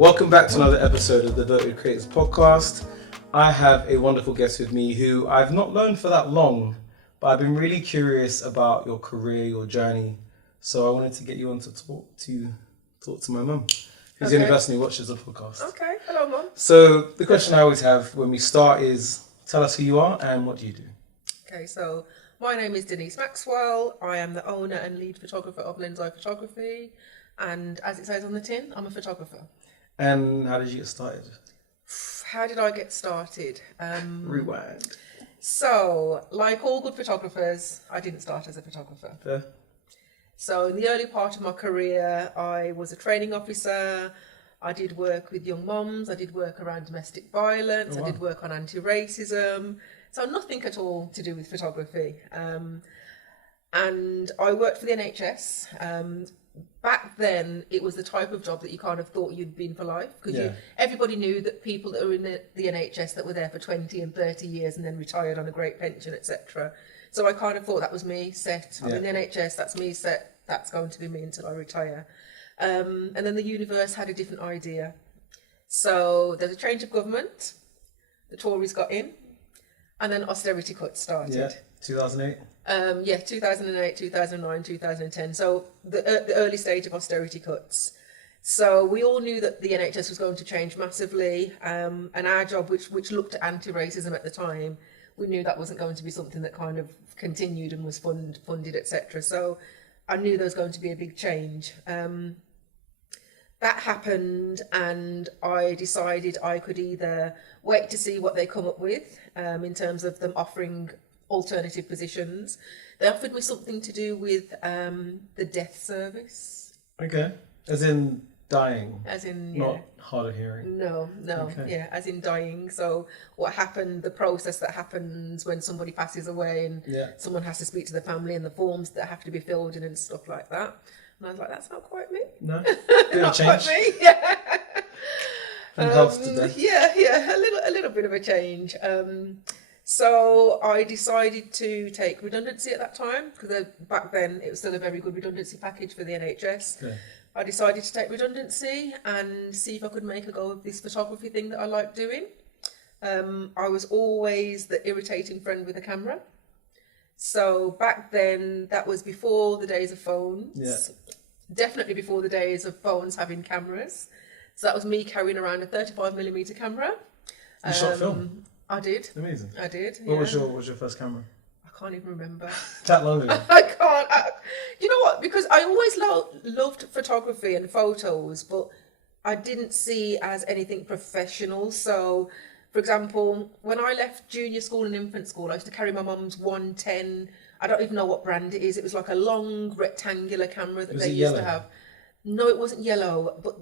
Welcome back to another episode of the Devoted Creators Podcast. I have a wonderful guest with me who I've not known for that long, but I've been really curious about your career, your journey. So I wanted to get you on to talk to my mum, who's university watches the podcast. Okay, hello Mum. So the question I always have when we start is, tell us who you are and what do you do? Okay, so my name is Denise Maxwell. I am the owner and lead photographer of Lensi Photography. And as it says on the tin, I'm a photographer. And how did you get started? How did I get started? Rewind. So, like all good photographers, I didn't start as a photographer. Fair. So in the early part of my career, I was a training officer. I did work with young mums. I did work around domestic violence. Oh, wow. I did work on anti-racism. So nothing at all to do with photography. And I worked for the NHS. Back then, it was the type of job that you kind of thought you'd been for life, because everybody knew that people that were in the NHS that were there for 20 and 30 years and then retired on a great pension, etc. So I kind of thought that was me set. I'm in the NHS, that's me set. That's going to be me until I retire. And then the universe had a different idea. So there's a change of government. The Tories got in, and then austerity cuts started. Yeah, 2008. 2008, 2009, 2010. So the early stage of austerity cuts. So we all knew that the NHS was going to change massively, and our job, which looked at anti-racism at the time, we knew that wasn't going to be something that kind of continued and was funded, etc. So I knew there was going to be a big change. That happened, and I decided I could either wait to see what they come up with in terms of them offering alternative positions. They offered me something to do with the death service. Okay. As in dying? As in, not hard of hearing? No, Okay. as in dying. So what happened, the process that happens when somebody passes away and someone has to speak to the family and the forms that have to be filled in and stuff like that. And I was like, that's not quite me. No? Bit Not of change? quite me, yeah. From health to death? Yeah, a little bit of a change. So I decided to take redundancy at that time, because back then it was still a very good redundancy package for the NHS. Okay. I decided to take redundancy and see if I could make a go of this photography thing that I like doing. I was always the irritating friend with a camera. So back then, that was before the days of phones. Yeah. Definitely before the days of phones having cameras. So that was me carrying around a 35mm camera. You shot film? I did. Amazing. I did. What was your first camera? I can't even remember. That long ago? I can't. You know what? Because I always loved photography and photos, but I didn't see as anything professional. So, for example, when I left junior school and infant school, I used to carry my mum's 110. I don't even know what brand it is. It was like a long rectangular camera that they used to have. No, it wasn't yellow, but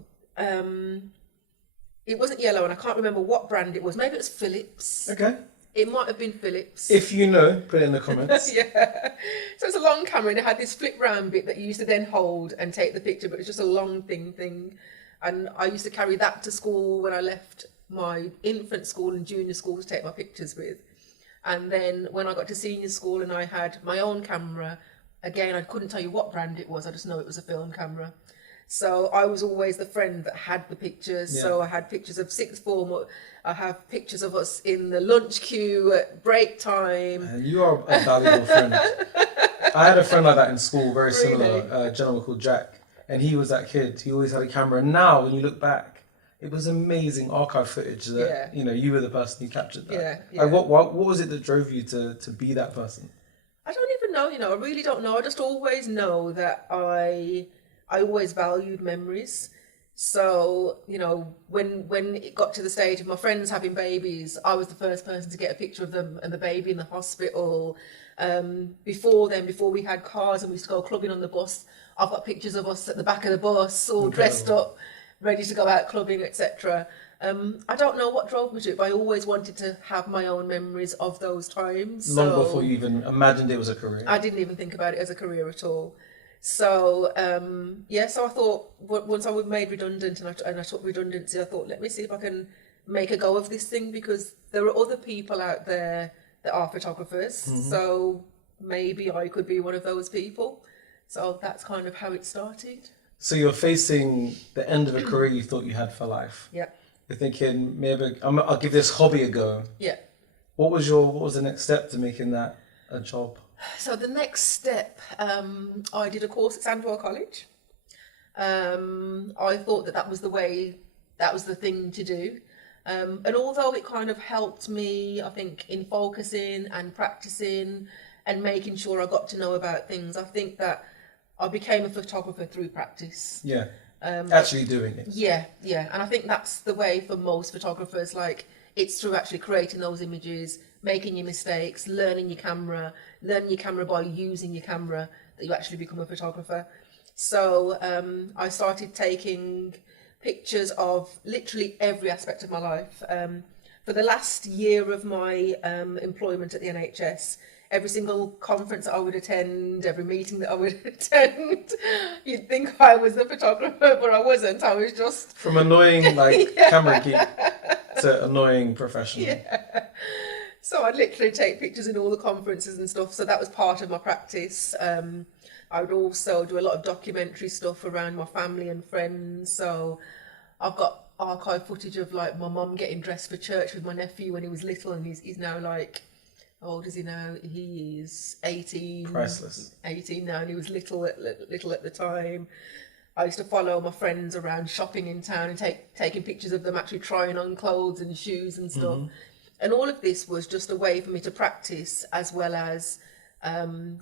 it wasn't yellow, and I can't remember what brand it was. Maybe it was Philips. Okay. It might have been Philips. If you know, put it in the comments. Yeah. So it's a long camera, and it had this flip round bit that you used to then hold and take the picture, but it's just a long thing. And I used to carry that to school when I left my infant school and junior school to take my pictures with. And then when I got to senior school and I had my own camera, again, I couldn't tell you what brand it was. I just know it was a film camera. So I was always the friend that had the pictures. Yeah. So I had pictures of sixth form. I have pictures of us in the lunch queue at break time. And you are a valuable friend. I had a friend like that in school, very similar, a gentleman called Jack. And he was that kid. He always had a camera. And now, when you look back, it was amazing archive footage that, you were the person who captured that. Yeah. Like, what was it that drove you to be that person? I don't even know, I really don't know. I just always know that I always valued memories. So, when it got to the stage of my friends having babies, I was the first person to get a picture of them and the baby in the hospital. Before we had cars and we used to go clubbing on the bus, I've got pictures of us at the back of the bus, all dressed up, ready to go out clubbing, etc. I don't know what drove me to it, but I always wanted to have my own memories of those times. Long before you even imagined it was a career. I didn't even think about it as a career at all. So, so I thought, once I was made redundant and I took redundancy, I thought, let me see if I can make a go of this thing, because there are other people out there that are photographers. Mm-hmm. So maybe I could be one of those people. So that's kind of how it started. So you're facing the end of a career you thought you had for life. Yeah. You're thinking, maybe I'll give this hobby a go. Yeah. What was the next step to making that a job? So the next step, I did a course at Sandwell College. I thought that was the thing to do. And although it kind of helped me, I think, in focusing and practicing and making sure I got to know about things, I think that I became a photographer through practice. Yeah. Actually doing it. Yeah. And I think that's the way for most photographers. Like, it's through actually creating those images, making your mistakes, learning your camera by using your camera, that you actually become a photographer. So I started taking pictures of literally every aspect of my life. For the last year of my employment at the NHS, every single conference that I would attend, every meeting that I would attend, you'd think I was a photographer, but I wasn't. I was just... From annoying, camera geek to annoying professional. Yeah. So I'd literally take pictures in all the conferences and stuff. So that was part of my practice. I would also do a lot of documentary stuff around my family and friends. So I've got archive footage of my mum getting dressed for church with my nephew when he was little, and he's now how old is he now? He is 18. Priceless. 18 now, and he was little at the time. I used to follow my friends around shopping in town and taking pictures of them actually trying on clothes and shoes and stuff. And all of this was just a way for me to practice as well as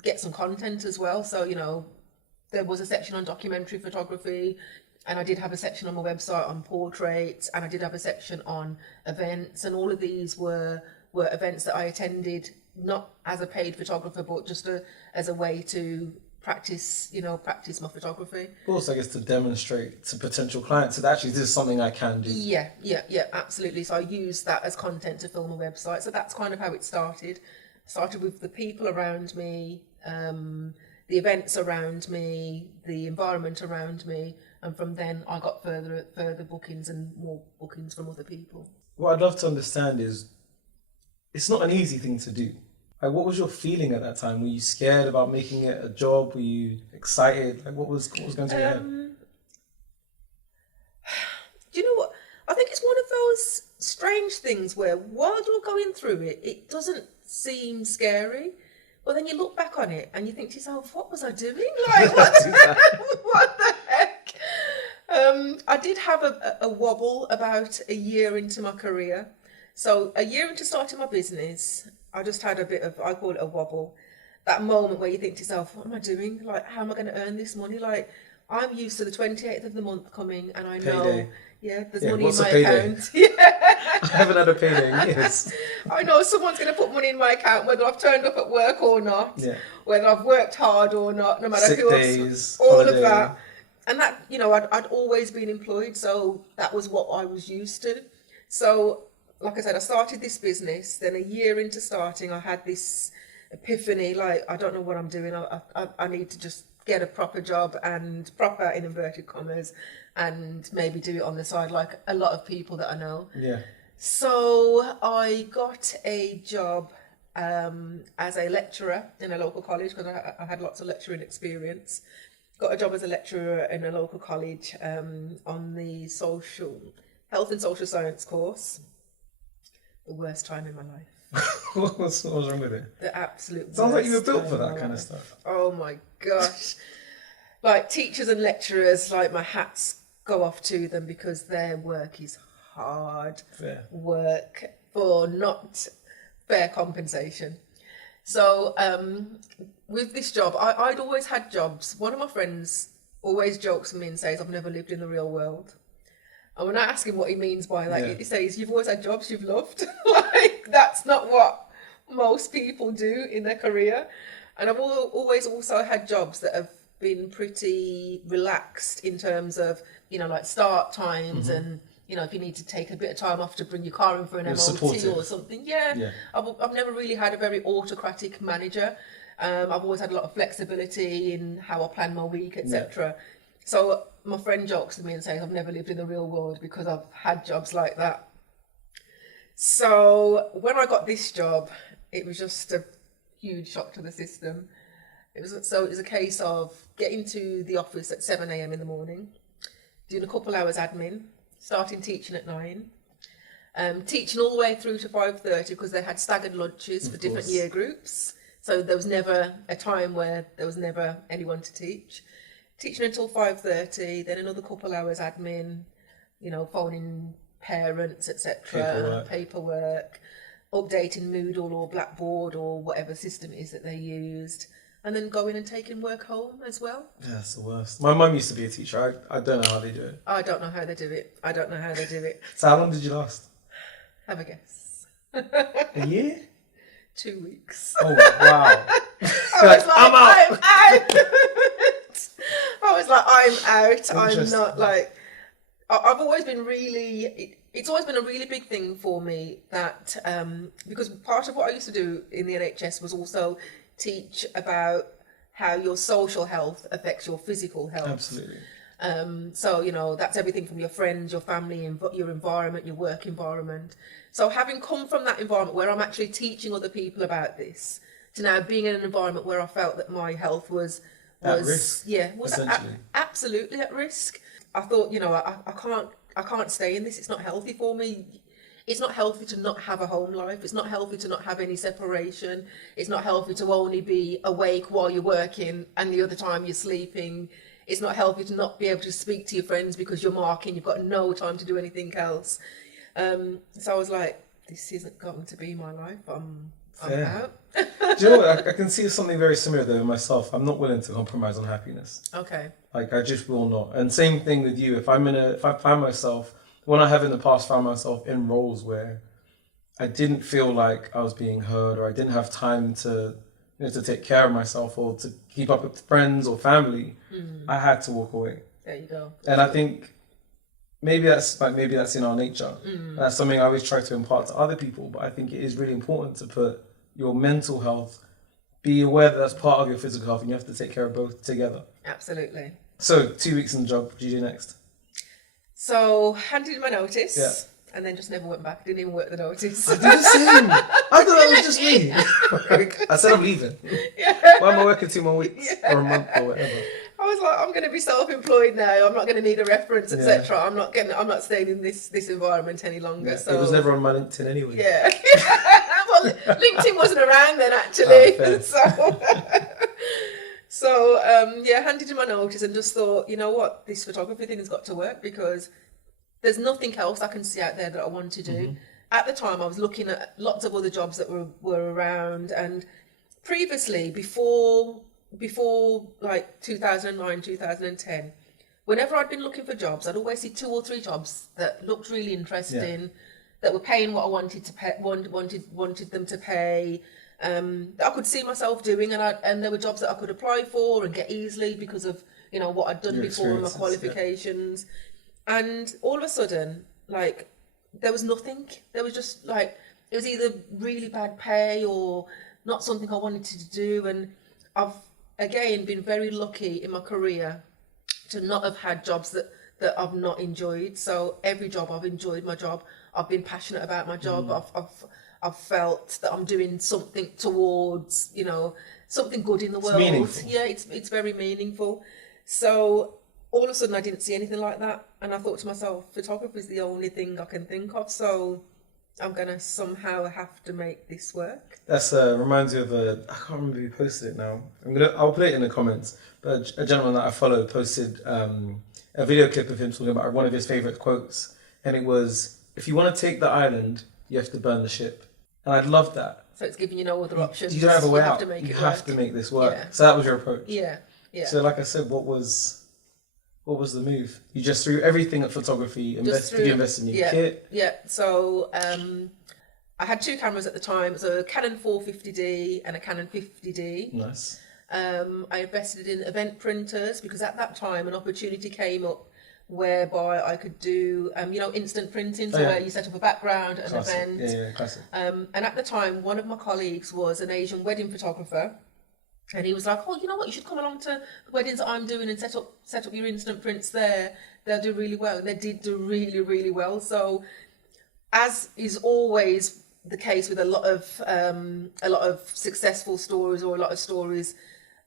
get some content as well. So, there was a section on documentary photography, and I did have a section on my website on portraits, and I did have a section on events, and all of these were events that I attended, not as a paid photographer, but just as a way to practice my photography. Of course, I guess to demonstrate to potential clients that actually this is something I can do. Yeah, absolutely. So I used that as content to film a website. So that's kind of how it started. Started with the people around me, the events around me, the environment around me, and from then I got further bookings and more bookings from other people. What I'd love to understand is, it's not an easy thing to do. What was your feeling at that time? Were you scared about making it a job? Were you excited? What was going through your head? Do you know what? I think it's one of those strange things where while you're going through it, it doesn't seem scary. But then you look back on it and you think to yourself, what was I doing? What the heck? I did have a wobble about a year into my career. So a year into starting my business, I just had a bit of, I call it a wobble. That moment where you think to yourself, what am I doing? How am I going to earn this money? I'm used to the 28th of the month coming, and I know, payday. There's money in my payday? account. Yeah. I haven't had a payday in years. I know someone's going to put money in my account, whether I've turned up at work or not, whether I've worked hard or not, no matter Sick who days, all holiday. of that. And that, I'd always been employed, so that was what I was used to. So, like I said, I started this business. Then a year into starting, I had this epiphany, I don't know what I'm doing. I need to just get a proper job, and proper in inverted commas, and maybe do it on the side like a lot of people that I know. Yeah. So I got a job as a lecturer in a local college, because I had lots of lecturing experience. Got a job as a lecturer in a local college on the health and social science course. The worst time in my life. What was wrong with it? The absolute worst. Sounds like you were built for that time kind of stuff. Oh my gosh. Teachers and lecturers, my hats go off to them, because their work is hard work for not fair compensation. So with this job, I'd always had jobs. One of my friends always jokes with me and says, I've never lived in the real world. And when I ask him what he means by that, he says, you've always had jobs you've loved. That's not what most people do in their career. And I've always also had jobs that have been pretty relaxed in terms of, start times and, if you need to take a bit of time off to bring your car in for an MOT or something. Yeah. I've never really had a very autocratic manager. I've always had a lot of flexibility in how I plan my week, etc. So my friend jokes with me and says, I've never lived in the real world because I've had jobs like that. So when I got this job, it was just a huge shock to the system, It was a case of getting to the office at 7 a.m. in the morning, doing a couple hours admin, starting teaching at 9, teaching all the way through to 5:30 because they had staggered lunches for different year groups. So there was never a time where there was never anyone to teach. Teaching until 5:30, then another couple hours admin, phoning parents, etc., paperwork, updating Moodle or Blackboard or whatever system it is that they used, and then going and taking work home as well. Yeah, that's the worst. My mum used to be a teacher. I don't know how they do it. I don't know how they do it. So how long did you last? Have a guess. A year? 2 weeks. Oh, wow. I was like, I'm out. I was like, I'm out. I'm not like... I've always been really... It's always been a really big thing for me that... because part of what I used to do in the NHS was also teach about how your social health affects your physical health. Absolutely. So, that's everything from your friends, your family, your environment, your work environment. So having come from that environment where I'm actually teaching other people about this, to now being in an environment where I felt that my health was at risk. Yeah, was absolutely at risk. I thought, I can't stay in this. It's not healthy for me. It's not healthy to not have a home life. It's not healthy to not have any separation. It's not healthy to only be awake while you're working and the other time you're sleeping. It's not healthy to not be able to speak to your friends because you're marking. You've got no time to do anything else. So I was like, this isn't going to be my life. I'm out. Do you know what? I can see something very similar though in myself. I'm not willing to compromise on happiness. Okay. Like I just will not. And same thing with you. If I find myself, when I have in the past found myself in roles where I didn't feel like I was being heard, or I didn't have time to take care of myself or to keep up with friends or family, I had to walk away. There you go. And I think maybe that's in our nature. That's something I always try to impart to other people. But I think it is really important to put your mental health, be aware that that's part of your physical health, and you have to take care of both together. Absolutely. So 2 weeks in the job, what do you do next? So handed in my notice. Yeah. And then just never went back. Didn't even work the notice. I did the same. I thought that was just me. I said I'm leaving. Yeah. Why am I working 2 more weeks or a month or whatever? I was like, I'm going to be self-employed now. I'm not going to need a reference, etc. I'm not staying in this environment any longer. Yeah, So it was never on my LinkedIn anyway. Yeah. Well, LinkedIn wasn't around then actually. So handed in my notice and just thought, you know what, this photography thing has got to work because there's nothing else I can see out there that I want to do. At the time, I was looking at lots of other jobs that were around, and previously, before like 2009, 2010, whenever I'd been looking for jobs, I'd always see 2 or 3 jobs that looked really interesting, that were paying what I wanted to pay, wanted them to pay, that I could see myself doing, and there were jobs that I could apply for and get easily because of what I'd done before and my qualifications. And all of a sudden, like, there was nothing. There was just like, it was either really bad pay or not something I wanted to do. And I've, again, been very lucky in my career to not have had jobs that I've not enjoyed. So every job I've enjoyed my job. I've been passionate about my job. I've felt that I'm doing something towards, something good in the world. Meaningful. Yeah, it's very meaningful. So all of a sudden I didn't see anything like that. And I thought to myself, photography is the only thing I can think of. So I'm going to somehow have to make this work. That's reminds me of I can't remember who posted it now. I'll put it in the comments. But a gentleman that I follow posted a video clip of him talking about one of his favourite quotes. And it was, if you want to take the island, you have to burn the ship. And I'd love that. So it's giving you no other options. You don't have a way out. You have to make this work. So that was your approach. Yeah. So like I said, what was the move? You just threw everything at photography. Did you invest in your kit? Yeah. So I had 2 cameras at the time. So a Canon 450D and a Canon 50D. Nice. I invested in event printers because at that time an opportunity came up whereby I could do, instant printing, so where you set up a background, an event. Yeah, classic. And at the time, one of my colleagues was an Asian wedding photographer, and he was like, "Oh, you know what? You should come along to the weddings that I'm doing and set up your instant prints there. They'll do really well." And they did do really, really well. So, as is always the case with a lot of successful stories or a lot of stories,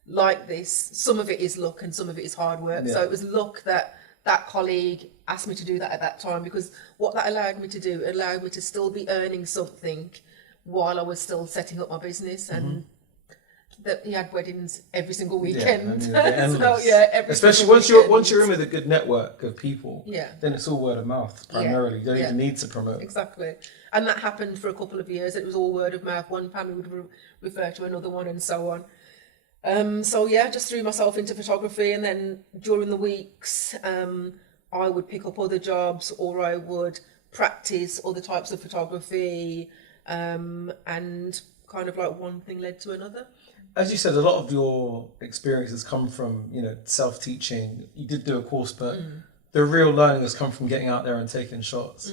like this, some of it is luck and some of it is hard work. Yeah. So it was luck that that colleague asked me to do that at that time, because what that allowed me to do, it allowed me to still be earning something while I was still setting up my business. And that he had weddings every single weekend. Yeah, I mean, so yeah, every especially single once you're weekend. in with a good network of people, Yeah. then it's all word of mouth primarily. You don't even need to promote. Exactly. And that happened for a couple of years. It was all word of mouth. One family would refer to another one and so on. So yeah, just threw myself into photography, and then during the weeks, I would pick up other jobs, or I would practice other types of photography, and kind of like one thing led to another. As you said, a lot of your experiences come from, self-teaching. You did do a course, but the real learning has come from getting out there and taking shots.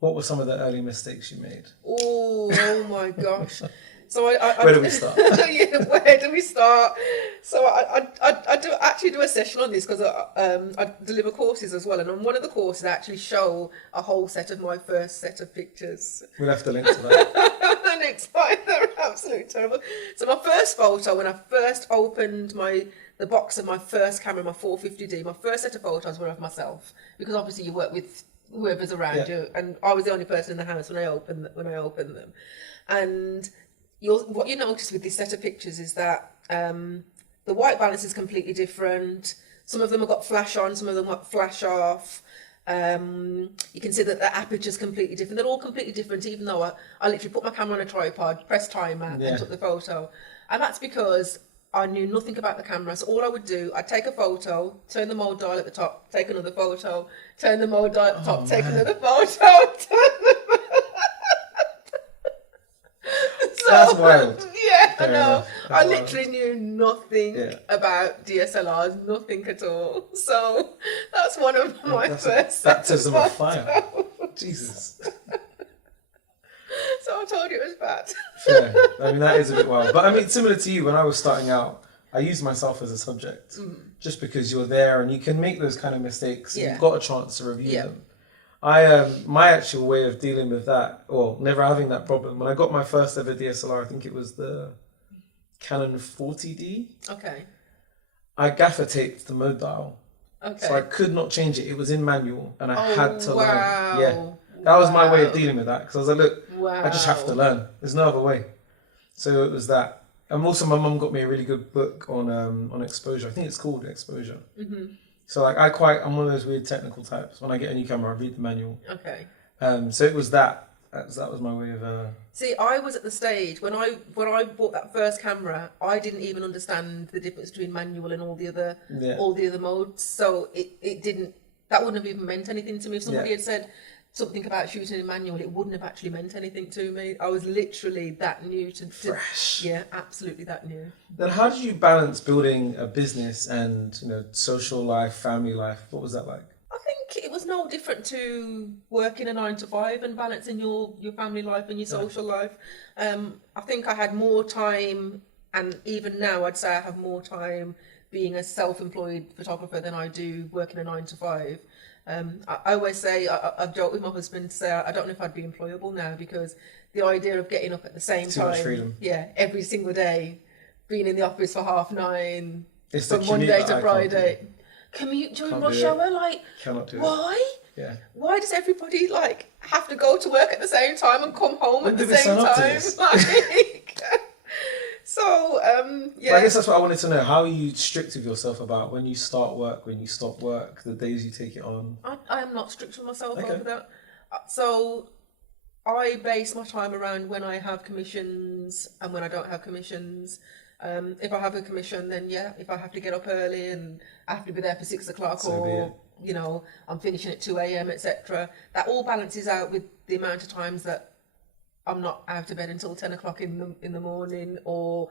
What were some of the early mistakes you made? Oh my gosh. So Where do we start? Yeah, where do we start? So I do actually do a session on this, because I deliver courses as well, and on one of the courses I actually show a whole set of my first set of pictures. We'll have to link to that. And it's fine, they're absolutely terrible. So my first photo, when I first opened the box of my first camera, my 450D, my first set of photos were of myself, because obviously you work with whoever's around you, and I was the only person in the house when I opened them. And what you notice with this set of pictures is that the white balance is completely different. Some of them have got flash on, some of them got flash off. You can see that the aperture is completely different. They're all completely different, even though I literally put my camera on a tripod, pressed timer, and took the photo. And that's because I knew nothing about the camera. So all I would do, I'd take a photo, turn the mode dial at the top, take another photo, turn the mode dial at the top, take another photo, That's wild. Yeah, Fair I know. enough. I literally knew nothing Yeah. about DSLRs, nothing at all. So that's one of my first baptism of fire. Jesus. So I told you it was bad. Fair. I mean, that is a bit wild. But I mean, similar to you, when I was starting out, I used myself as a subject, just because you're there and you can make those kind of mistakes. And you've got a chance to review them. My actual way of dealing with that, or never having that problem, when I got my first ever DSLR, I think it was the Canon 40D. Okay. I gaffer taped the mode dial. Okay. So I could not change it. It was in manual, and I had to wow. learn. Yeah. That was my way of dealing with that, because I was like, look, I just have to learn. There's no other way. So it was that. And also my mum got me a really good book on exposure. I think it's called Exposure. So like I'm one of those weird technical types. When I get a new camera, I read the manual. Okay. So it was that. That was my way of. See, I was at the stage when I bought that first camera, I didn't even understand the difference between manual and all the other modes. So it didn't. That wouldn't have even meant anything to me. If somebody had said something about shooting in manual, it wouldn't have actually meant anything to me. I was literally that new to fresh. Yeah, absolutely that new. Then how did you balance building a business and social life, family life? What was that like? I think it was no different to working a 9 to 5 and balancing your family life and your social life. I think I had more time, and even now I'd say I have more time being a self-employed photographer than I do working a 9 to 5. I always say, I've joked with my husband to say, I don't know if I'd be employable now, because the idea of getting up at the same Too time, much freedom. every single day, being in the office for 9:30, It's from the Monday commute to that I Friday. Commute during Can't rush do it. hour, like, Cannot do it. why? Yeah. Why does everybody have to go to work at the same time and come home When at the did we same sign up to time? this? So, But I guess that's what I wanted to know. How are you strict with yourself about when you start work, when you stop work, the days you take it on? I am not strict with myself Okay. over that. So I base my time around when I have commissions and when I don't have commissions. If I have a commission, then if I have to get up early and I have to be there for 6 o'clock, So be it. I'm finishing at 2 a.m, etc. That all balances out with the amount of times that I'm not out of bed until 10 o'clock in the morning, or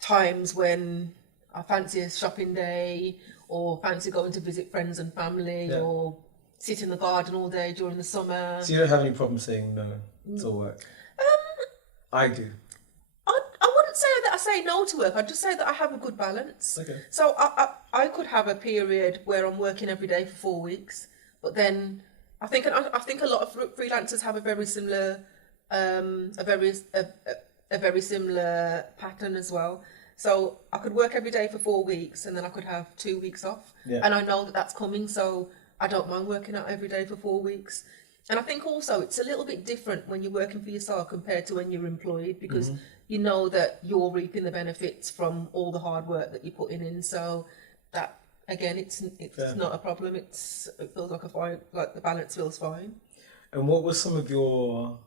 times when I fancy a shopping day, or fancy going to visit friends and family, or sit in the garden all day during the summer. So you don't have any problem saying no to work? I do. I wouldn't say that I say no to work. I'd just say that I have a good balance. Okay. So I could have a period where I'm working every day for 4 weeks, but then I think a lot of freelancers have a very similar a very similar pattern as well. So I could work every day for 4 weeks and then I could have 2 weeks off. Yeah. And I know that that's coming, so I don't mind working out every day for 4 weeks. And I think also it's a little bit different when you're working for yourself compared to when you're employed, because you know that you're reaping the benefits from all the hard work that you're putting in. So that, again, it's not a problem. It feels like the balance feels fine. And what were some of your,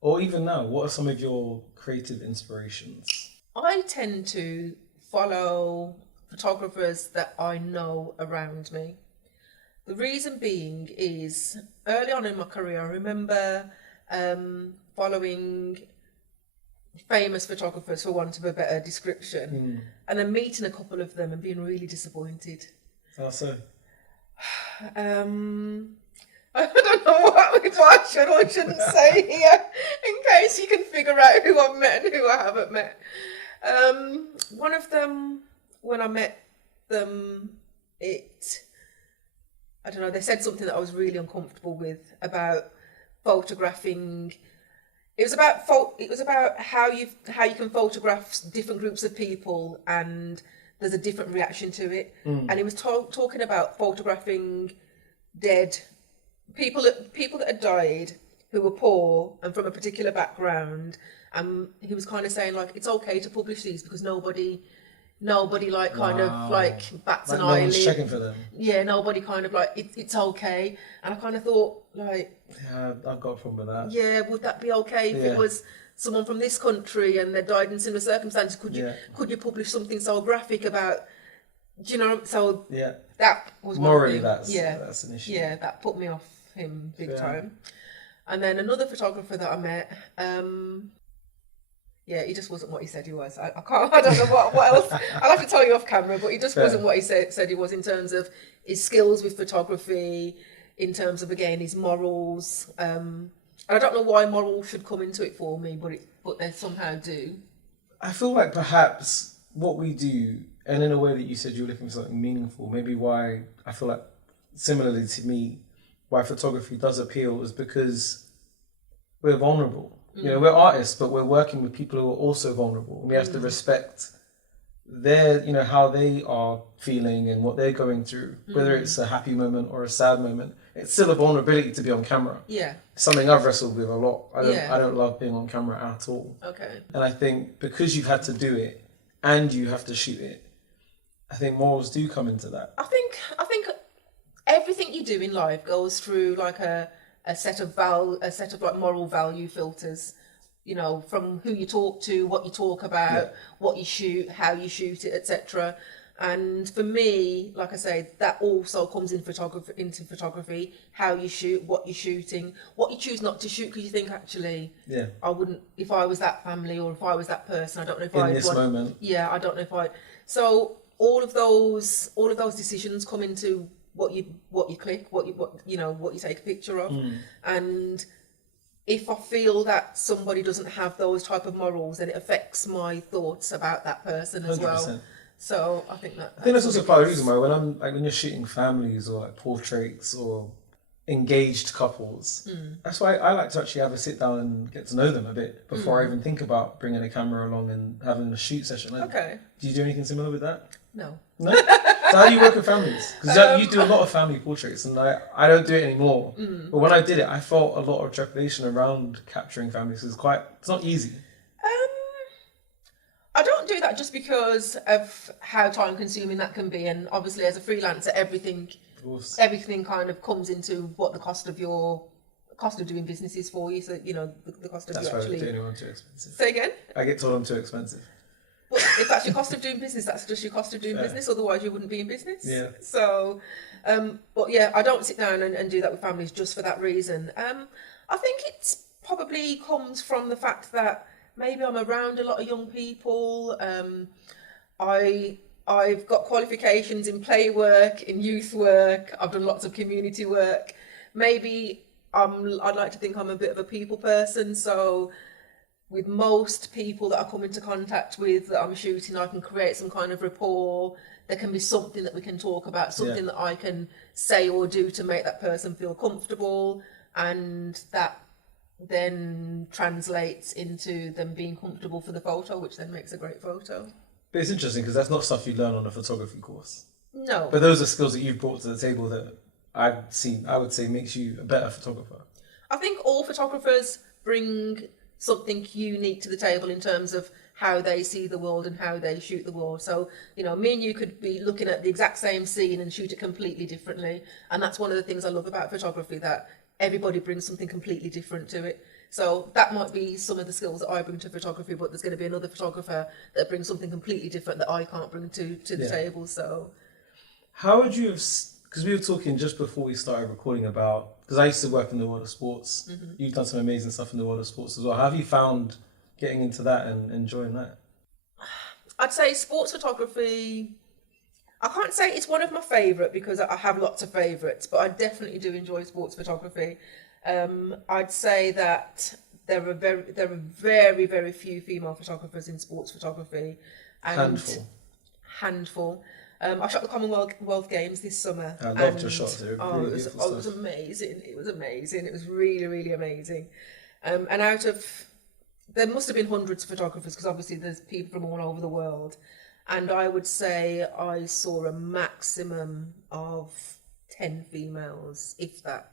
or even now, what are some of your creative inspirations? I tend to follow photographers that I know around me. The reason being is early on in my career, I remember following famous photographers, for want of a better description, and then meeting a couple of them and being really disappointed. How so? I don't know what I should or shouldn't say here, in case you can figure out who I've met and who I haven't met. One of them, when I met them, I don't know, they said something that I was really uncomfortable with about photographing. It was about how you can photograph different groups of people and there's a different reaction to it. And he was talking about photographing dead people that had died who were poor and from a particular background. He was kind of saying, like, it's okay to publish these because nobody like kind of like bats an eyelid. No one's checking for them. Yeah, nobody kind of like it's okay. And I kind of thought, like, yeah, I've got a problem with that. Yeah, would that be okay if it was someone from this country and they died in similar circumstances? Could you publish something so graphic about, you know? So that was morally that's an issue. Yeah, that put me off him big time. And then another photographer that I met. Yeah, he just wasn't what he said he was. I don't know what else. I'll have to tell you off camera, but he just wasn't what he said he was in terms of his skills with photography, in terms of, again, his morals. And I don't know why morals should come into it for me, but they somehow do. I feel like perhaps what we do, and in a way that you said you were looking for something meaningful, maybe why I feel like, similarly to me, why photography does appeal is because we're vulnerable. You know, we're artists, but we're working with people who are also vulnerable. And we have to respect their, you know, how they are feeling and what they're going through. Whether it's a happy moment or a sad moment, it's still a vulnerability to be on camera. Yeah. Something I've wrestled with a lot. I don't love being on camera at all. Okay. And I think because you've had to do it and you have to shoot it, I think morals do come into that. I think everything you do in life goes through like a set of like moral value filters, you know, from who you talk to, what you talk about, what you shoot, how you shoot it, etc. And for me, like I say, that also comes into photography, how you shoot, what you're shooting, what you choose not to shoot because you think, actually, I wouldn't, if I was that family or if I was that person, I don't know if I'd want, moment. Yeah, I don't know if I. So all of those decisions come into what you click, what you take a picture of. And if I feel that somebody doesn't have those type of morals, then it affects my thoughts about that person as 100%. Well. So I think that's also part of the reason why when you're shooting families or like portraits or engaged couples, that's why I like to actually have a sit down and get to know them a bit before I even think about bringing a camera along and having a shoot session. Okay. Do you do anything similar with that? No. No? So how do you work with families? Because you do a lot of family portraits, and I don't do it anymore. But when I did it, I felt a lot of trepidation around capturing families. It's not easy. I don't do that just because of how time consuming that can be, and obviously as a freelancer, everything kind of comes into what the cost of doing business is for you. So you know the cost of that's you actually. That's why I don't do anyone too expensive. Say again. I get told I'm too expensive. Well, if that's your cost of doing business, that's just your cost of doing business. Otherwise, you wouldn't be in business. Yeah. So, but yeah, I don't sit down and do that with families just for that reason. I think it probably comes from the fact that maybe I'm around a lot of young people. I've got qualifications in play work, in youth work. I've done lots of community work. Maybe I'd like to think I'm a bit of a people person. So with most people that I come into contact with that I'm shooting, I can create some kind of rapport. There can be something that we can talk about, something that I can say or do to make that person feel comfortable, and that then translates into them being comfortable for the photo, which then makes a great photo. But it's interesting because that's not stuff you learn on a photography course. No. But those are skills that you've brought to the table that I've seen, I would say, makes you a better photographer. I think all photographers bring something unique to the table in terms of how they see the world and how they shoot the world. So, you know, me and you could be looking at the exact same scene and shoot it completely differently. And that's one of the things I love about photography, that everybody brings something completely different to it. So that might be some of the skills that I bring to photography, but there's going to be another photographer that brings something completely different that I can't bring to the table. So how would you have, because we were talking just before we started recording about, because I used to work in the world of sports. Mm-hmm. You've done some amazing stuff in the world of sports as well. How have you found getting into that and enjoying that? I'd say sports photography, I can't say it's one of my favourite because I have lots of favourites, but I definitely do enjoy sports photography. I'd say that there are very, very few female photographers in sports photography. And handful. I shot the Commonwealth Games this summer. I loved your shots. It was amazing. It was amazing. It was really, really amazing. And there must have been hundreds of photographers because obviously there's people from all over the world. And I would say I saw a maximum of 10 females, if that.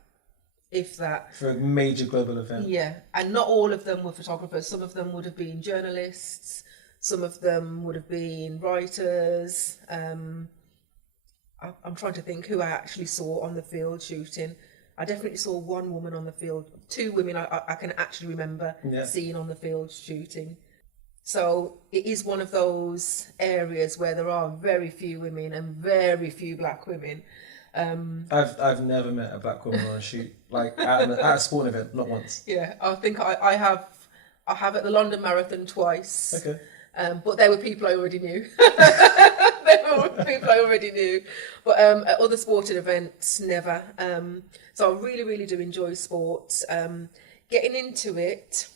For a major global event. Yeah, and not all of them were photographers. Some of them would have been journalists. Some of them would have been writers. I'm trying to think who I actually saw on the field shooting. I definitely saw one woman on the field. 2 women I can actually remember seeing on the field shooting. So it is one of those areas where there are very few women and very few black women. I've never met a black woman on a shoot, like at a sporting event, not once. Yeah, I think I have at the London Marathon twice. Okay. But they were people I already knew. But at other sporting events, never. So I really, really do enjoy sports. Getting into it.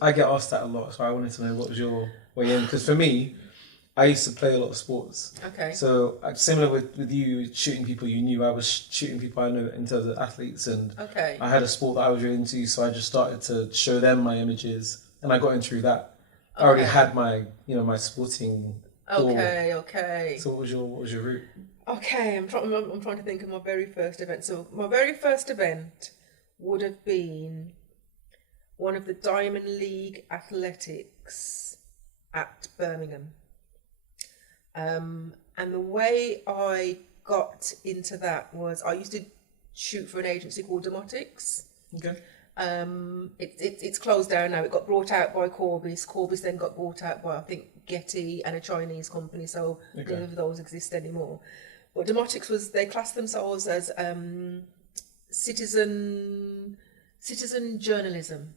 I get asked that a lot, so I wanted to know what was your way in. Because for me, I used to play a lot of sports. Okay. So similar with you shooting people you knew, I was shooting people I know in terms of athletes, and I had a sport that I was really into, so I just started to show them my images, and I got in through that. I already had my sporting. Okay. So what was your route? Okay, I'm trying to think of my very first event. So my very first event would have been one of the Diamond League athletics at Birmingham. And the way I got into that was I used to shoot for an agency called Demotics. Okay. It's closed down now. It got brought out by Corbis. Corbis then got bought out by, I think, Getty and a Chinese company. So none of those exist anymore. But Demotics they classed themselves as citizen journalism.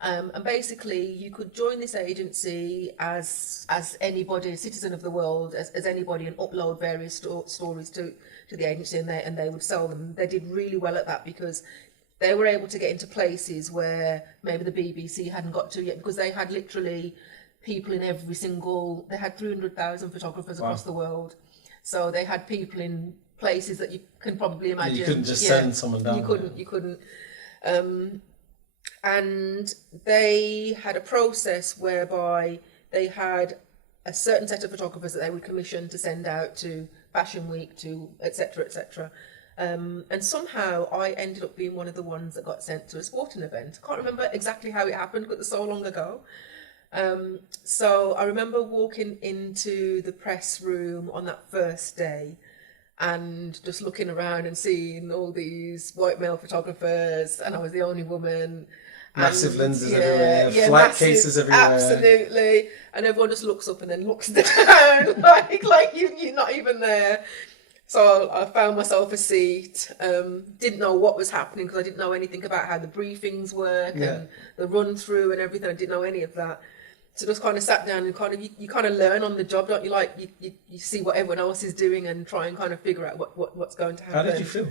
And basically, you could join this agency as anybody, a citizen of the world, as anybody, and upload various stories to the agency, and they would sell them. They did really well at that because they were able to get into places where maybe the BBC hadn't got to yet, because they had literally people in they had 300,000 photographers across the world. So they had people in places that you can probably imagine. You couldn't just send someone down. You couldn't. And they had a process whereby they had a certain set of photographers that they would commission to send out to Fashion Week, to etc., etc. And somehow I ended up being one of the ones that got sent to a sporting event. I can't remember exactly how it happened because it was so long ago. So I remember walking into the press room on that first day and just looking around and seeing all these white male photographers, and I was the only woman. Massive lenses everywhere, flight cases everywhere. Absolutely. And everyone just looks up and then looks down, like you're not even there. So I found myself a seat, didn't know what was happening because I didn't know anything about how the briefings work and the run through and everything. I didn't know any of that. So just kind of sat down and you kind of learn on the job, don't you? Like you see what everyone else is doing and try and kind of figure out what's going to happen. How did you feel?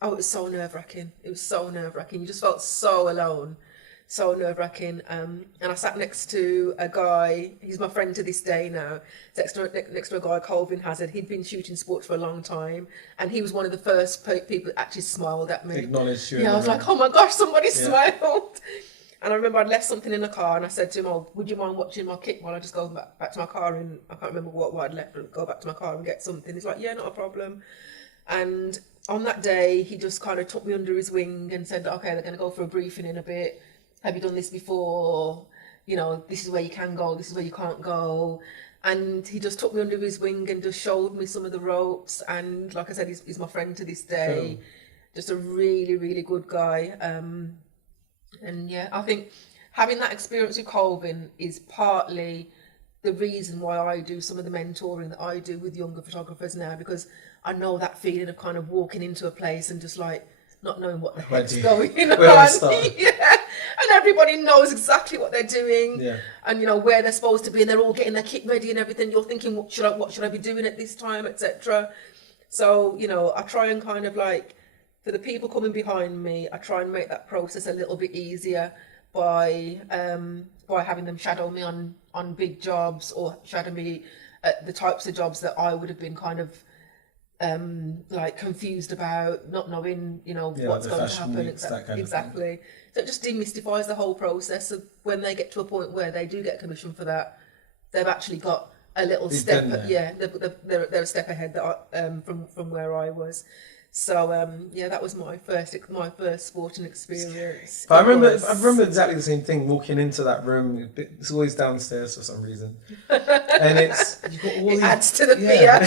Oh, it was so nerve-wracking. It was so nerve-wracking. You just felt so alone. So nerve-wracking. And I sat next to a guy, he's my friend to this day now, next to a guy, Colvin Hazard. He'd been shooting sports for a long time, and he was one of the first people that actually smiled at me. Acknowledged you. Yeah, I was like, oh my gosh, somebody smiled. And I remember I'd left something in the car, and I said to him, "Oh, would you mind watching my kit while I just go back to my car?" And I can't remember what I'd left, but go back to my car and get something. He's like, "Yeah, not a problem." And on that day, he just kind of took me under his wing and said, "Okay, they're going to go for a briefing in a bit. Have you done this before? You know, this is where you can go, this is where you can't go." And he just took me under his wing and just showed me some of the ropes. And like I said, he's my friend to this day. Cool. Just a really, really good guy. And yeah, I think having that experience with Colvin is partly the reason why I do some of the mentoring that I do with younger photographers now, because I know that feeling of kind of walking into a place and just like not knowing what the heck's going on. Yeah. And everybody knows exactly what they're doing, Yeah. and you know where they're supposed to be, and they're all getting their kit ready and everything. You're thinking, what should I be doing at this time, etc. So, you know, I try and kind of like, for the people coming behind me, I try and make that process a little bit easier by having them shadow me on big jobs, or shadow me at the types of jobs that I would have been kind of like confused about, not knowing, you know, what's like going to happen. Weeks, that kind exactly. So it just demystifies the whole process. So when they get to a point where they do get commission for that, they've actually got a little step. Yeah, they're a step ahead from where I was. So yeah, that was my first sporting experience. But I remember exactly the same thing. Walking into that room, it's always downstairs for some reason, and you've got all it adds to the fear.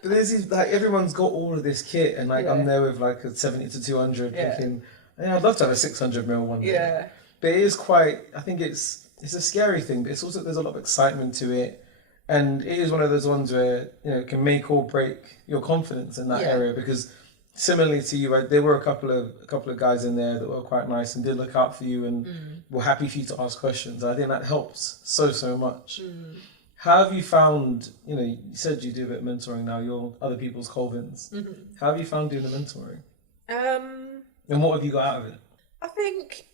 But there's these, like, everyone's got all of this kit, and like I'm there with like a 70 to 200, thinking, yeah, I'd love to have a 600mm one day. Yeah. But it is quite. I think it's a scary thing, but it's also, there's a lot of excitement to it. And it is one of those ones where, you know, it can make or break your confidence in that area, because similarly to you, there were a couple of guys in there that were quite nice and did look out for you and were happy for you to ask questions. I think that helps so much. How have you found, you know, you said you do a bit of mentoring now, you're other people's Colvins. How have you found doing the mentoring? And what have you got out of it? I think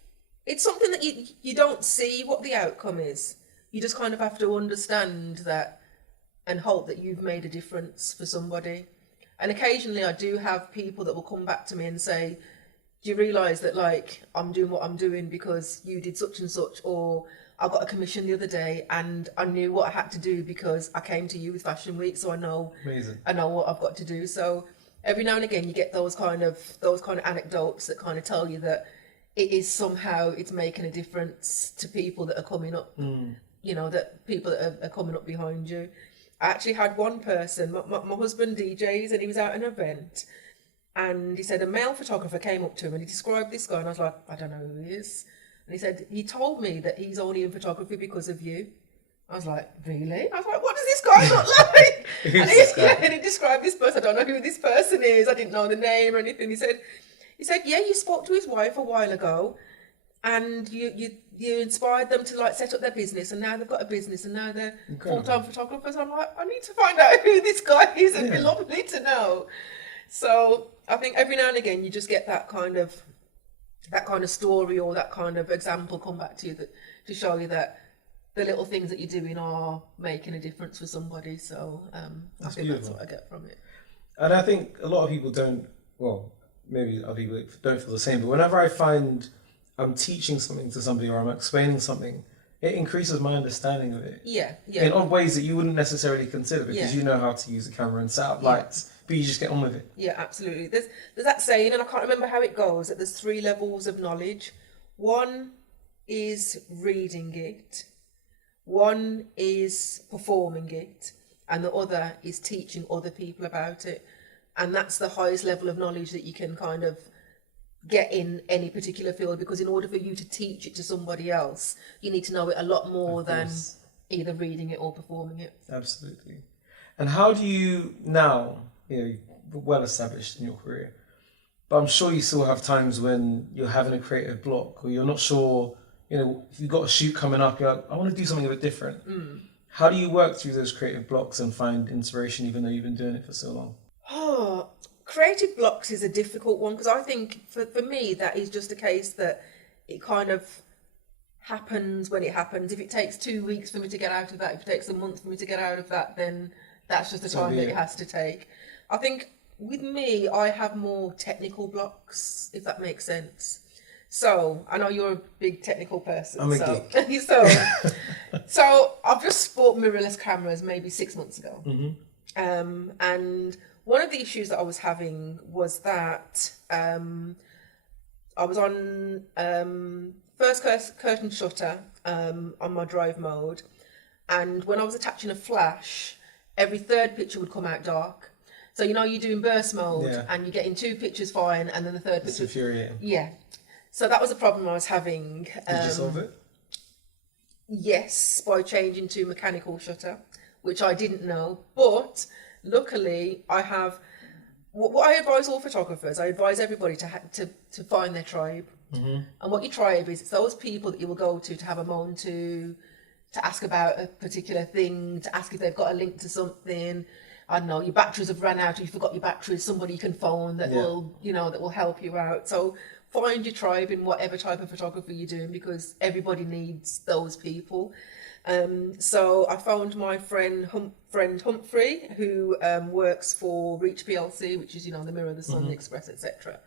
it's something that you don't see what the outcome is. You just kind of have to understand that and hope that you've made a difference for somebody. And occasionally I do have people that will come back to me and say, "Do you realise that, like, I'm doing what I'm doing because you did such and such," or "I got a commission the other day and I knew what I had to do because I came to you with Fashion Week, so I know what I've got to do." So every now and again you get those kind of anecdotes that kind of tell you that it's making a difference to people that are coming up. You know, that people that are coming up behind you. I actually had one person, my husband DJs, and he was at an event, and he said a male photographer came up to him and he described this guy, and I was like, "I don't know who he is." And he said, "He told me that he's only in photography because of you." I was like, "Really?" I was like, "What does this guy look like?" And he described this person. I don't know who this person is. I didn't know the name or anything. He said, "Yeah, you spoke to his wife a while ago, and you inspired them to like set up their business, and now they've got a business, and now they're full-time photographers." I'm like, I need to find out who this guy is. It'd be lovely to know. So I think every now and again you just get that kind of story or that kind of example come back to you to show you that the little things that you're doing are making a difference for somebody. So I think that's what I get from it. And I think a lot of people maybe other people don't feel the same, but whenever I find I'm teaching something to somebody or I'm explaining something, it increases my understanding of it. Yeah. In odd ways that you wouldn't necessarily consider, because you know how to use a camera and set up lights, but you just get on with it. Yeah, absolutely. There's that saying, and I can't remember how it goes, that there's 3 levels of knowledge. One is reading it, one is performing it, and the other is teaching other people about it. And that's the highest level of knowledge that you can kind of get in any particular field, because in order for you to teach it to somebody else, you need to know it a lot more than either reading it or performing it. Absolutely. And how do you now, you know, you're well established in your career, but I'm sure you still have times when you're having a creative block, or you're not sure, you know, if you've got a shoot coming up, you're like, I want to do something a bit different. How do you work through those creative blocks and find inspiration, even though you've been doing it for so long? Creative blocks is a difficult one, because I think for me that is just a case that it kind of happens when it happens. If it takes 2 weeks for me to get out of that, if it takes a month for me to get out of that, then that's just the time that it has to take. I think with me, I have more technical blocks, if that makes sense. So I know you're a big technical person. I'm a geek. So I've just bought mirrorless cameras maybe 6 months ago. And one of the issues that I was having was that I was on first curtain shutter on my drive mode, and when I was attaching a flash, every third picture would come out dark. So you're doing burst mode and you're getting 2 pictures fine, and then the third It's picture. infuriating. Yeah. So that was a problem I was having. Did you solve it? Yes, by changing to mechanical shutter, which I didn't know. But luckily, I have. What I advise all photographers, I advise everybody to find their tribe. And what your tribe is, it's those people that you will go to have a moan to ask about a particular thing, to ask if they've got a link to something. I don't know, your batteries have run out, or you forgot your batteries, somebody you can phone that will help you out. So find your tribe in whatever type of photography you're doing, because everybody needs those people. So I found my friend Humphrey, who works for Reach PLC, which is, the Mirror, the Sun, the Express, etc.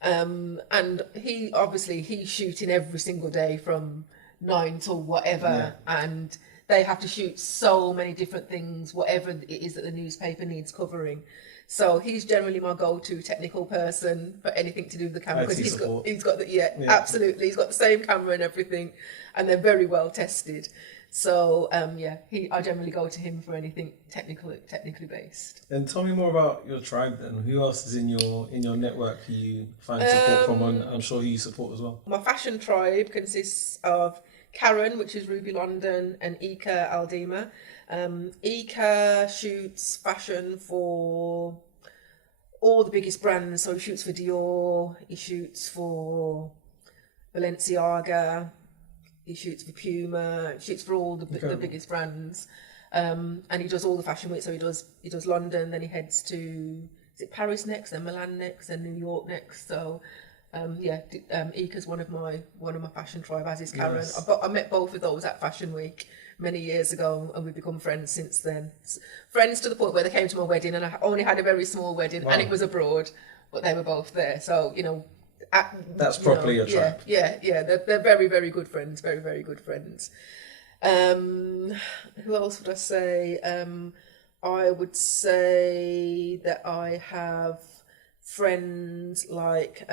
And he's shooting every single day from 9 till whatever, and they have to shoot so many different things, whatever it is that the newspaper needs covering. So he's generally my go-to technical person for anything to do with the camera, because he's got absolutely, he's got the same camera and everything, and they're very well tested. So I generally go to him for anything technically based. And tell me more about your tribe then. Who else is in your network who you find support from, and I'm sure who you support as well? My fashion tribe consists of Karen, which is Ruby London, and Ika Aldima. Ika shoots fashion for all the biggest brands. So he shoots for Dior, he shoots for Balenciaga, he shoots for Puma, he shoots for all the biggest brands. And he does all the fashion week. So he does London, then he heads to, is it Paris next, then Milan next, then New York next. So Ika's one of my fashion tribe, as is Karen. Nice. I met both of those at Fashion Week many years ago, and we've become friends since then. Friends to the point where they came to my wedding, and I only had a very small wedding, and it was abroad, but they were both there. So that's properly a tribe. Yeah. They're very, very good friends. Very, very good friends. Who else would I say? I would say that I have friends like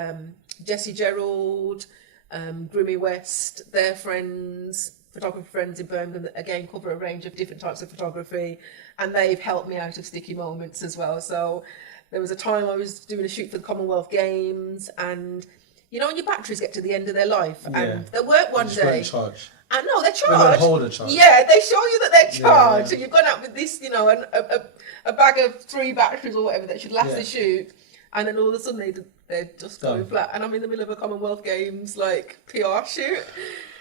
Jessie Gerald, Grimmy West. They're friends, photography friends in Birmingham that again cover a range of different types of photography, and they've helped me out of sticky moments as well. So there was a time I was doing a shoot for the Commonwealth Games, and when your batteries get to the end of their life, and they work one day. Charge. And no, they're charged. They hold a charge. Yeah, they show you that they're charged. And you've gone out with this, a bag of 3 batteries or whatever that should last the shoot, and then all of a sudden they're just going flat. And I'm in the middle of a Commonwealth Games PR shoot,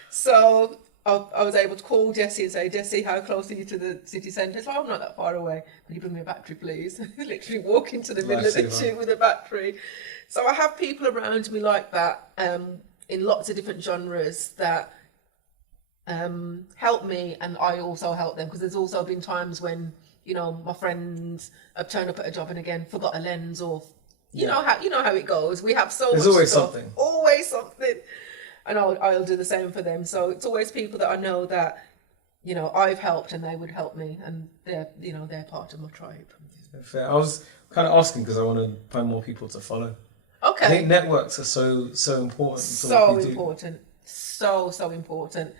so I was able to call Jessie and say, Jessie, how close are you to the city centre? It's like, I'm not that far away. Can you bring me a battery, please? Literally walk into the middle of the shoot with a battery. So I have people around me like that, in lots of different genres that help me, and I also help them, because there's also been times when my friends have turned up at a job and again forgot a lens, or you know how it goes. We have there's much always stuff, something. Always something. And I'll do the same for them. So it's always people that I know that I've helped and they would help me, and they're part of my tribe. Fair. I was kind of asking because I want to find more people to follow. Okay. I think networks are so important. So important. So important.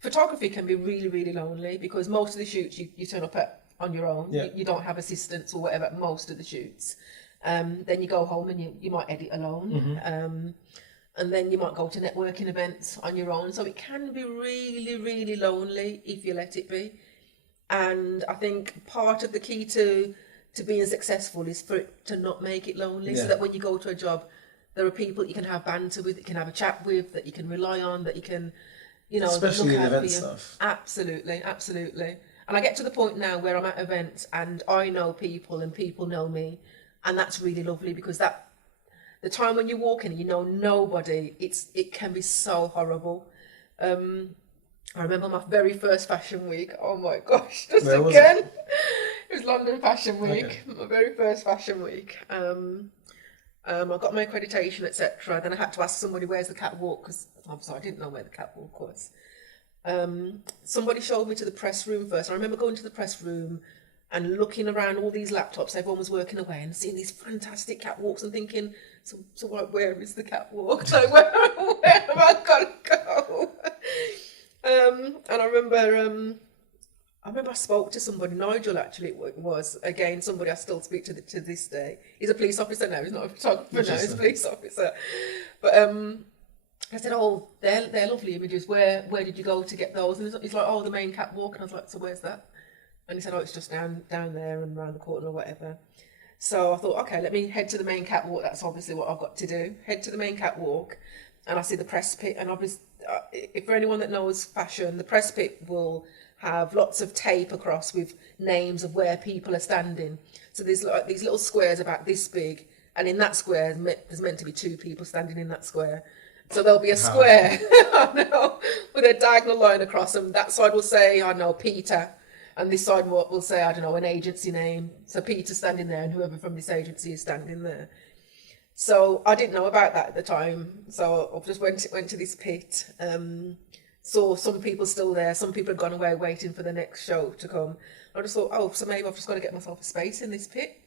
Photography can be really, really lonely, because most of the shoots you turn up on your own. Yeah. You don't have assistants or whatever. Most of the shoots. Then you go home and you might edit alone. And then you might go to networking events on your own. So it can be really, really lonely if you let it be. And I think part of the key to being successful is for it to not make it lonely, so that when you go to a job, there are people you can have banter with, you can have a chat with, that you can rely on, that you can, especially look in event for stuff. Absolutely. And I get to the point now where I'm at events and I know people and people know me, and that's really lovely, because the time when you walk in and you know nobody, it can be so horrible. I remember my very first fashion week. Oh my gosh, it was London Fashion Week. Okay. My very first fashion week. I got my accreditation, etc. Then I had to ask somebody, where's the catwalk? Because obviously I didn't know where the catwalk was. Somebody showed me to the press room first. I remember going to the press room and looking around all these laptops. Everyone was working away and seeing these fantastic catwalks and thinking, so where is the catwalk? Like, where have I got to go? And I remember I spoke to somebody, Nigel actually it was, again, somebody I still speak to this day. He's a police officer now, he's not a photographer now, he's a police officer. But I said, oh, they're lovely images, where did you go to get those? And he's like, oh, the main catwalk. And I was like, so where's that? And he said, oh, it's just down there and around the corner or whatever. So I thought, okay, let me head to the main catwalk. That's obviously what I've got to do. Head to the main catwalk, and I see the press pit. And obviously, if for anyone that knows fashion, the press pit will have lots of tape across with names of where people are standing. So there's like these little squares about this big, and in that square, there's meant to be 2 people standing in that square. So there'll be a square, I know, with a diagonal line across them. That side will say, I know, Peter. And this side will say, I don't know, an agency name. So Peter's standing there and whoever from this agency is standing there. So I didn't know about that at the time. So I just went to this pit, saw some people still there. Some people had gone away waiting for the next show to come. I just thought, oh, so maybe I've just got to get myself a space in this pit.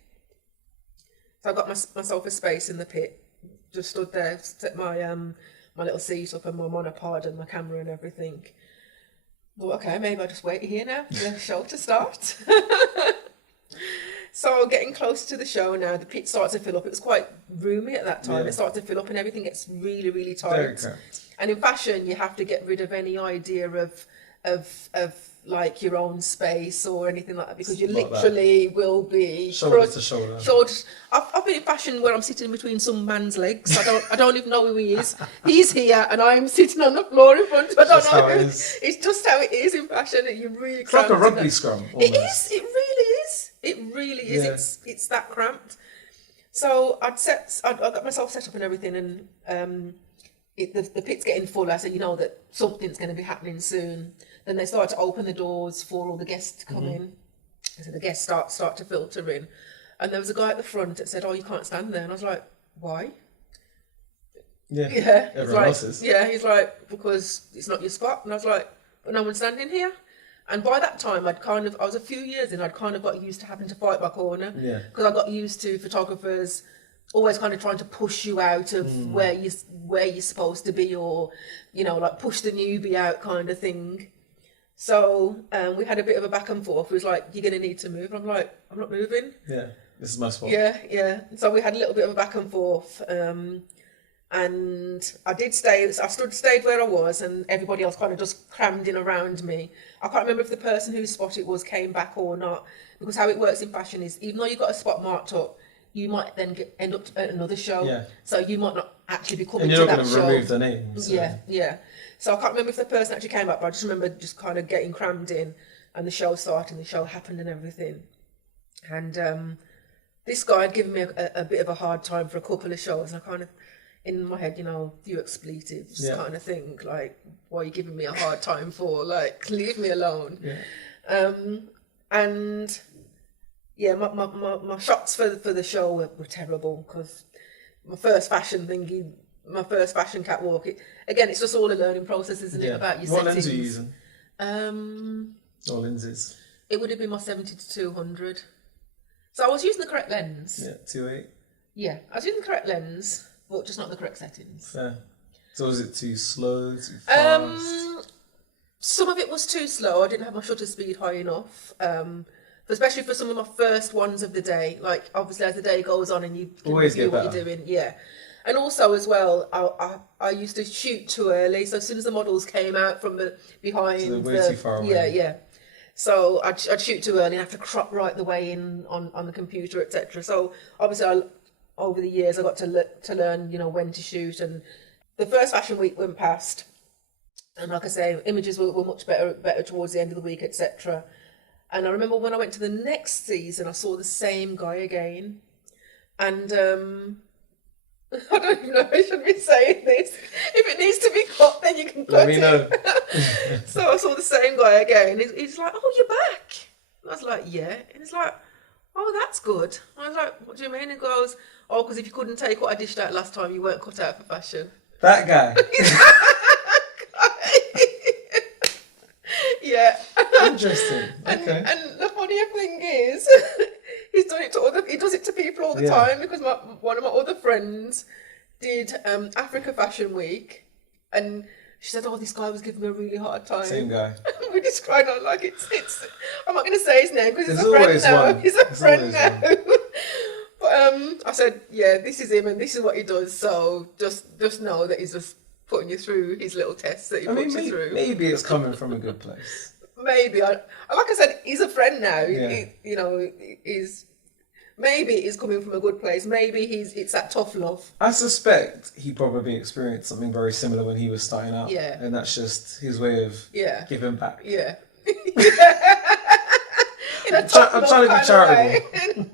So I got myself a space in the pit. Just stood there, set my my little seat up and my monopod and my camera and everything. Well, okay, maybe I'll just wait here now for the show to start. So getting close to the show now, the pit starts to fill up. It was quite roomy at that time. Yeah. It started to fill up and everything gets really, really tight. And in fashion, you have to get rid of any idea of like your own space or anything like that, because you literally will be shoulder to shoulder. I've been in fashion where I'm sitting between some man's legs. I don't even know who he is. He's here and I'm sitting on the floor in front. I don't know who. It's just how it is in fashion. You really it's like a rugby scrum. Almost. It is. It really is. It really is. Yeah. It's that cramped. So I got myself set up and everything, and the pit's getting fuller, so you know that something's going to be happening soon. Then they start to open the doors for all the guests to come in. So the guests start to filter in. And there was a guy at the front that said, oh, you can't stand there. And I was like, why? Yeah. Everyone else is. Yeah, he's like, because it's not your spot. And I was like, but no one's standing here. And by that time, I was a few years in, I'd kind of got used to having to fight my corner. Yeah. Because I got used to photographers always kind of trying to push you out of where you're supposed to be, or, you know, like push the newbie out kind of thing. So we had a bit of a back and forth. It was like, you're going to need to move. I'm like, I'm not moving. Yeah, this is my spot. Yeah. So we had a little bit of a back and forth. And I did stay. I stayed where I was, and everybody else kind of just crammed in around me. I can't remember if the person whose spot it was came back or not, because how it works in fashion is, even though you've got a spot marked up, you might then end up at another show. Yeah. So you might not actually be coming to that show. And you're not going to remove the names. So. Yeah. So I can't remember if the person actually came back, but I just remember just kind of getting crammed in, and the show started, and the show happened and everything. And this guy had given me a bit of a hard time for a couple of shows, and I kind of, in my head, you know, few expletives kind of thing, like, what are you giving me a hard time for? Like, leave me alone. Yeah. And yeah, my shots for the show were terrible, because my first fashion catwalk, it's just all a learning process, isn't it? About your what settings. lens are you using? Or lenses? It would have been my 70 to 200. So I was using the correct lens. Yeah, 2.8. Yeah, I was using the correct lens, but just not the correct settings. Fair. So was it too slow, too fast? Some of it was too slow. I didn't have my shutter speed high enough. Especially for some of my first ones of the day. Like, obviously, as the day goes on and you can review what you're doing. Yeah. And also, as well, I used to shoot too early. So as soon as the models came out from behind... So they're way too far away. Yeah. So I'd shoot too early and have to crop right the way in on the computer, etc. So obviously, over the years, I got to learn, you know, when to shoot. And the first fashion week went past, and like I say, images were much better towards the end of the week, etc. And I remember when I went to the next season, I saw the same guy again, and I don't even know if I should be saying this. If it needs to be cut, then you can cut Let me know. So I saw the same guy again. He's like, "Oh, you're back." And I was like, "Yeah." And he's like, oh, that's good. I was like, what do you mean? He goes, oh, because if you couldn't take what I dished out last time, you weren't cut out for fashion. That guy. Yeah. Interesting. Okay. And the funnier thing is, he's done it to he does it to people all the Yeah. time, because one of my other friends did Africa Fashion Week, and she said, oh, this guy was giving me a really hard time. Same guy. We just cried on like it's I'm not going to say his name because he's There's a friend always now. one. He's a There's friend always now. But I said, yeah, this is him and this is what he does. So just know that he's just putting you through his little tests that he puts you through. Maybe it's coming from a good place. Maybe like I said, he's a friend now. Yeah. Maybe he's coming from a good place. Maybe it's that tough love. I suspect he probably experienced something very similar when he was starting out. Yeah. And that's just his way of giving back. Yeah. I'm trying to be charitable.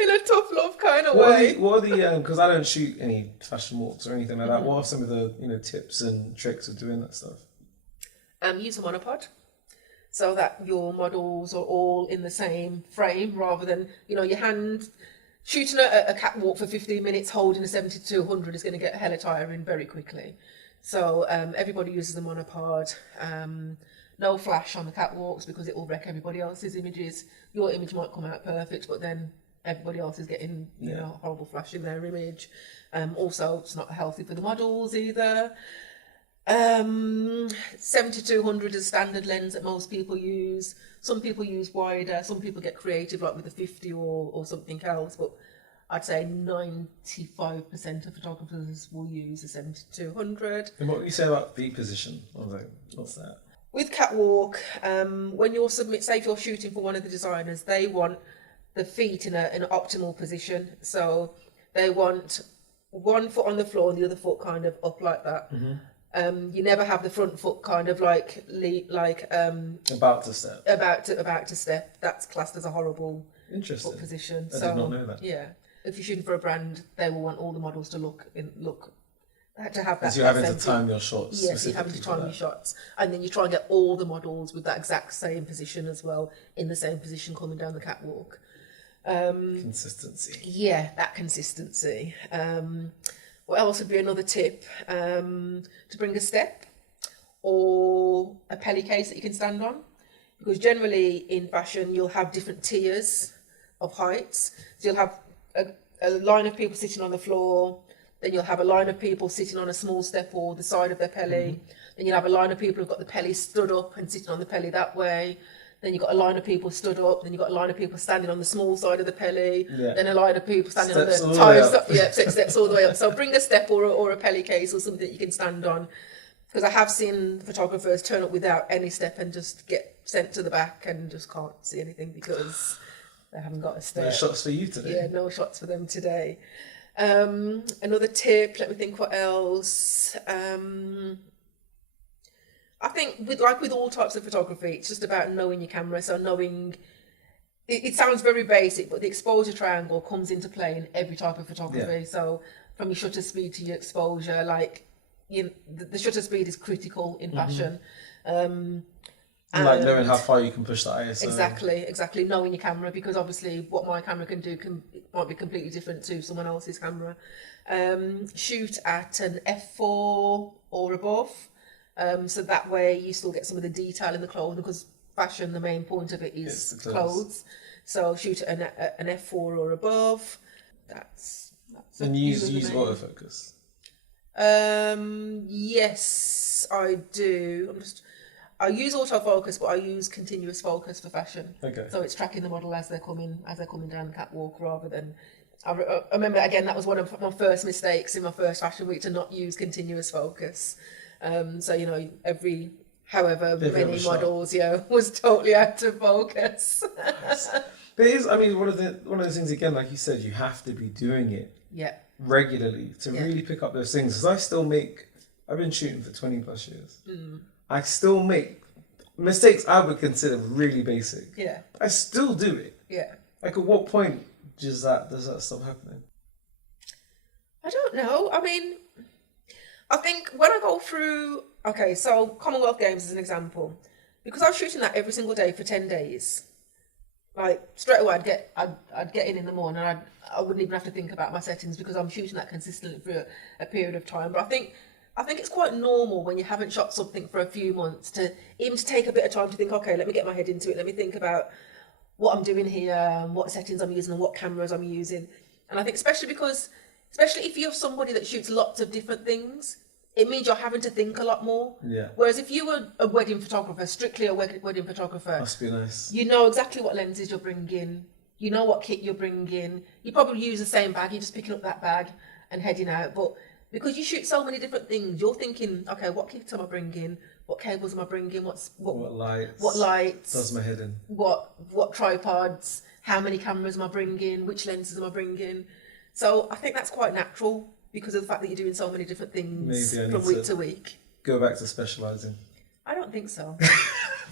In a tough love kind of What way. are the because I don't shoot any fashion walks or anything like that. What are some of the tips and tricks of doing that stuff? Use a monopod, so that your models are all in the same frame, rather than your hand shooting a catwalk for 15 minutes holding a 70-200 is going to get hella tiring very quickly. So everybody uses the monopod. No flash on the catwalks because it will wreck everybody else's images. Your image might come out perfect, but then everybody else is getting horrible flash in their image. Also, it's not healthy for the models either. 70-200 is a standard lens that most people use. Some people use wider, some people get creative like with a 50 or something else, but I'd say 95% of photographers will use a 70-200. And what do you say about feet position? I was like, what's that? With catwalk, when you're say if you're shooting for one of the designers, they want the feet in an optimal position. So they want one foot on the floor and the other foot kind of up like that. Mm-hmm. You never have the front foot kind of like about to step. About to step. That's classed as a horrible foot position. I did not know that. Yeah, if you're shooting for a brand, they will want all the models to look to have that. So you're having to time your shots. Yes, you're having to time your shots, and then you try and get all the models with that exact same position as well, in the same position coming down the catwalk. Consistency. Yeah, that consistency. What else would be another tip? To bring a step or a pelly case that you can stand on, because generally in fashion you'll have different tiers of heights. So you'll have a line of people sitting on the floor. Then you'll have a line of people sitting on a small step or the side of their pelly. Then you'll have a line of people who've got the pelly stood up and sitting on the pelly that way. Then you've got a line of people stood up. Then you've got a line of people standing on the small side of the pelly. Yeah. Then a line of people standing Steps on all the the way toes. up. Yeah, 6 steps all the way up. So bring a step or a pelly case or something that you can stand on. Because I have seen photographers turn up without any step and just get sent to the back and just can't see anything because they haven't got a step. No shots for you today. Yeah, no shots for them today. Another tip, let me think what else. I think with all types of photography, it's just about knowing your camera. So knowing, it sounds very basic, but the exposure triangle comes into play in every type of photography. Yeah. So from your shutter speed to your exposure, the shutter speed is critical in fashion. Like knowing how far you can push the ISO. Exactly. Knowing your camera, because obviously what my camera can do might be completely different to someone else's camera. Shoot at an f4 or above, so that way you still get some of the detail in the clothing, because fashion, the main point of it is clothes. So shoot at an f4 or above. That's and use autofocus. Yes, I do. I use autofocus, but I use continuous focus for fashion. Okay. So it's tracking the model as they're coming down the catwalk, rather than. I remember again, that was one of my first mistakes in my first fashion week, to not use continuous focus. So every however many models, was totally out of focus. But it is, I mean, one of those things again, like you said, you have to be doing it regularly to really pick up those things. Because I've been shooting for 20 plus years. I still make mistakes I would consider really basic. Yeah. I still do it. Yeah. Like, at what point does that stop happening? I don't know. I mean, I think when I go through, so Commonwealth Games is an example, because I was shooting that every single day for 10 days. Like straight away, I'd get in the morning, and I wouldn't even have to think about my settings because I'm shooting that consistently for a period of time. But I think it's quite normal when you haven't shot something for a few months to even to take a bit of time to think, okay, let me get my head into it. Let me think about what I'm doing here, and what settings I'm using, and what cameras I'm using. And I think especially if you're somebody that shoots lots of different things, it means you're having to think a lot more. Yeah. Whereas if you were a wedding photographer, strictly a wedding photographer, Must be nice. you know exactly what lenses you're bringing. You know what kit you're bringing. You probably use the same bag. You're just picking up that bag and heading out. But because you shoot so many different things, you're thinking, okay, what kit am I bringing? What cables am I bringing? What lights? What lights? Does my head in? What tripods? How many cameras am I bringing? Which lenses am I bringing? So I think that's quite natural because of the fact that you're doing so many different things from week to week. Go back to specialising. I don't think so.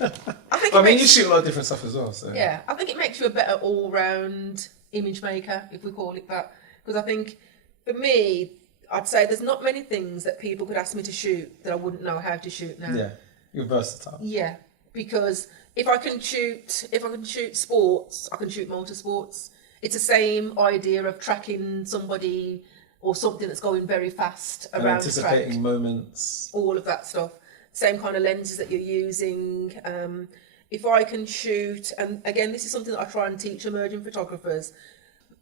You shoot a lot of different stuff as well. So yeah, I think it makes you a better all-round image maker, if we call it that. Because I think, for me, I'd say there's not many things that people could ask me to shoot that I wouldn't know how to shoot now. Yeah, you're versatile. Yeah, because if I can shoot sports, I can shoot motorsports. It's the same idea of tracking somebody or something that's going very fast and around anticipating track. moments. All of that stuff. Same kind of lenses that you're using. If I can shoot, and again, this is something that I try and teach emerging photographers.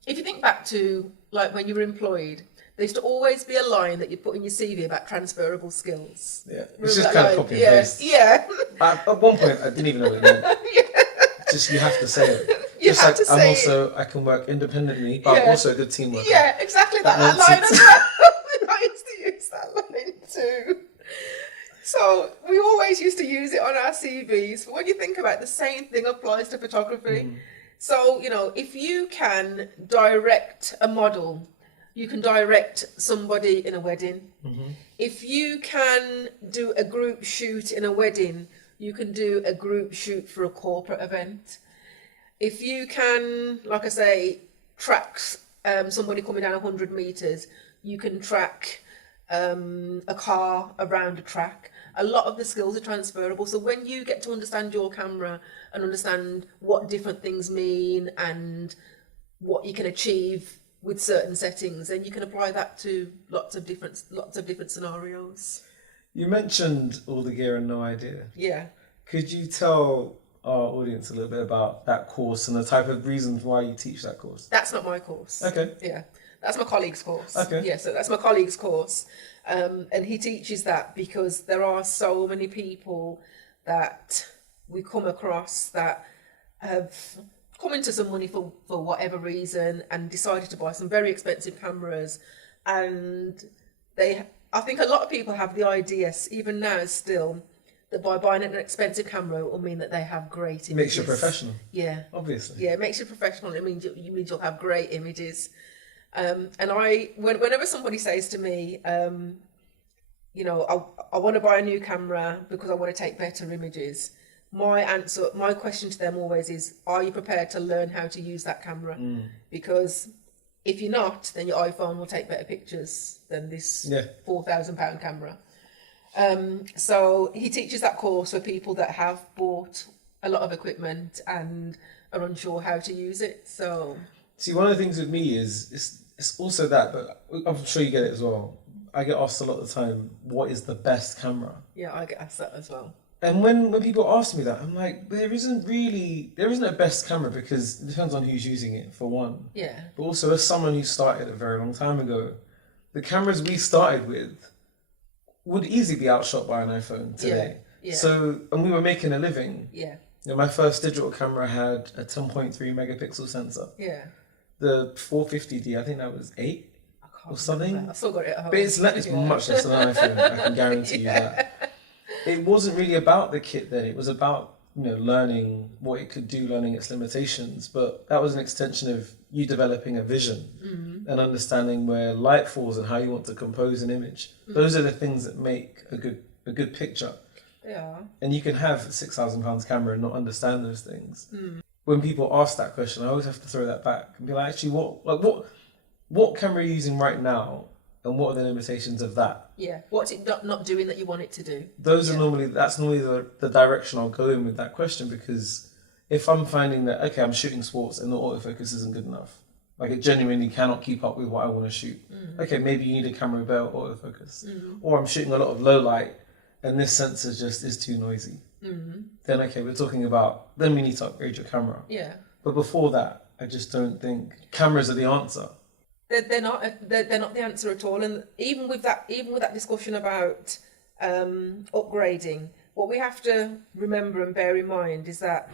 If you think back to like when you were employed, there used to always be a line that you'd put in your CV about transferable skills. Yeah, it's just kind of copy and paste. Yeah. At one point, I didn't even know what it meant. Just you have to say it. I can work independently, but I'm also a good team worker. Yeah, exactly that line as well. I used to use that line too. So we always used to use it on our CVs. But when you think about it, the same thing applies to photography. So, if you can direct a model, you can direct somebody in a wedding. If you can do a group shoot in a wedding, you can do a group shoot for a corporate event. If you can, like I say, track somebody coming down 100 meters, you can track a car around a track. A lot of the skills are transferable. So when you get to understand your camera and understand what different things mean and what you can achieve with certain settings, then you can apply that to lots of different scenarios. You mentioned all the gear and no idea. Yeah. Could you tell our audience a little bit about that course and the type of reasons why you teach that course? That's not my course. Okay. Yeah. That's my colleague's course. Okay. Yeah, so that's my colleague's course. And he teaches that because there are so many people that we come across that have come into some money for whatever reason and decided to buy some very expensive cameras. And I think a lot of people have the idea, even now still, that by buying an expensive camera will mean that they have great images. Makes you professional. Yeah. Obviously. Yeah, it makes you professional. It means you'll have great images. And whenever somebody says to me, I want to buy a new camera because I want to take better images, my question to them always is, are you prepared to learn how to use that camera? Because if you're not, then your iPhone will take better pictures than this £4,000 camera. So he teaches that course for people that have bought a lot of equipment and are unsure how to use it. So see, one of the things with me is it's also that, but I'm sure you get it as well. I get asked a lot of the time, what is the best camera? Yeah, I get asked that as well. And when people ask me that, I'm like, there isn't a best camera because it depends on who's using it, for one. Yeah. But also, as someone who started a very long time ago, the cameras we started with would easily be outshot by an iPhone today. Yeah. So, and we were making a living. Yeah. My first digital camera had a 10.3 megapixel sensor. Yeah. The 450D, I think that was 8 or something. I've still got it at home. But it's much less than an iPhone, I can guarantee you that. It wasn't really about the kit then, it was about learning what it could do, learning its limitations. But that was an extension of you developing a vision and understanding where light falls and how you want to compose an image. Those are the things that make a good picture. Yeah. And you can have a £6,000 camera and not understand those things. When people ask that question, I always have to throw that back and be like, actually, what camera are you using right now, and what are the limitations of that? Yeah. What's it not doing that you want it to do? That's normally the direction I'll go in with that question, because if I'm finding that, okay, I'm shooting sports and the autofocus isn't good enough, like it genuinely cannot keep up with what I want to shoot. Okay, maybe you need a camera belt autofocus. Or I'm shooting a lot of low light and this sensor just is too noisy. Then okay, we're talking about, then we need to upgrade your camera. Yeah. But before that, I just don't think cameras are the answer. They're not the answer at all. And even with that discussion about upgrading, what we have to remember and bear in mind is that,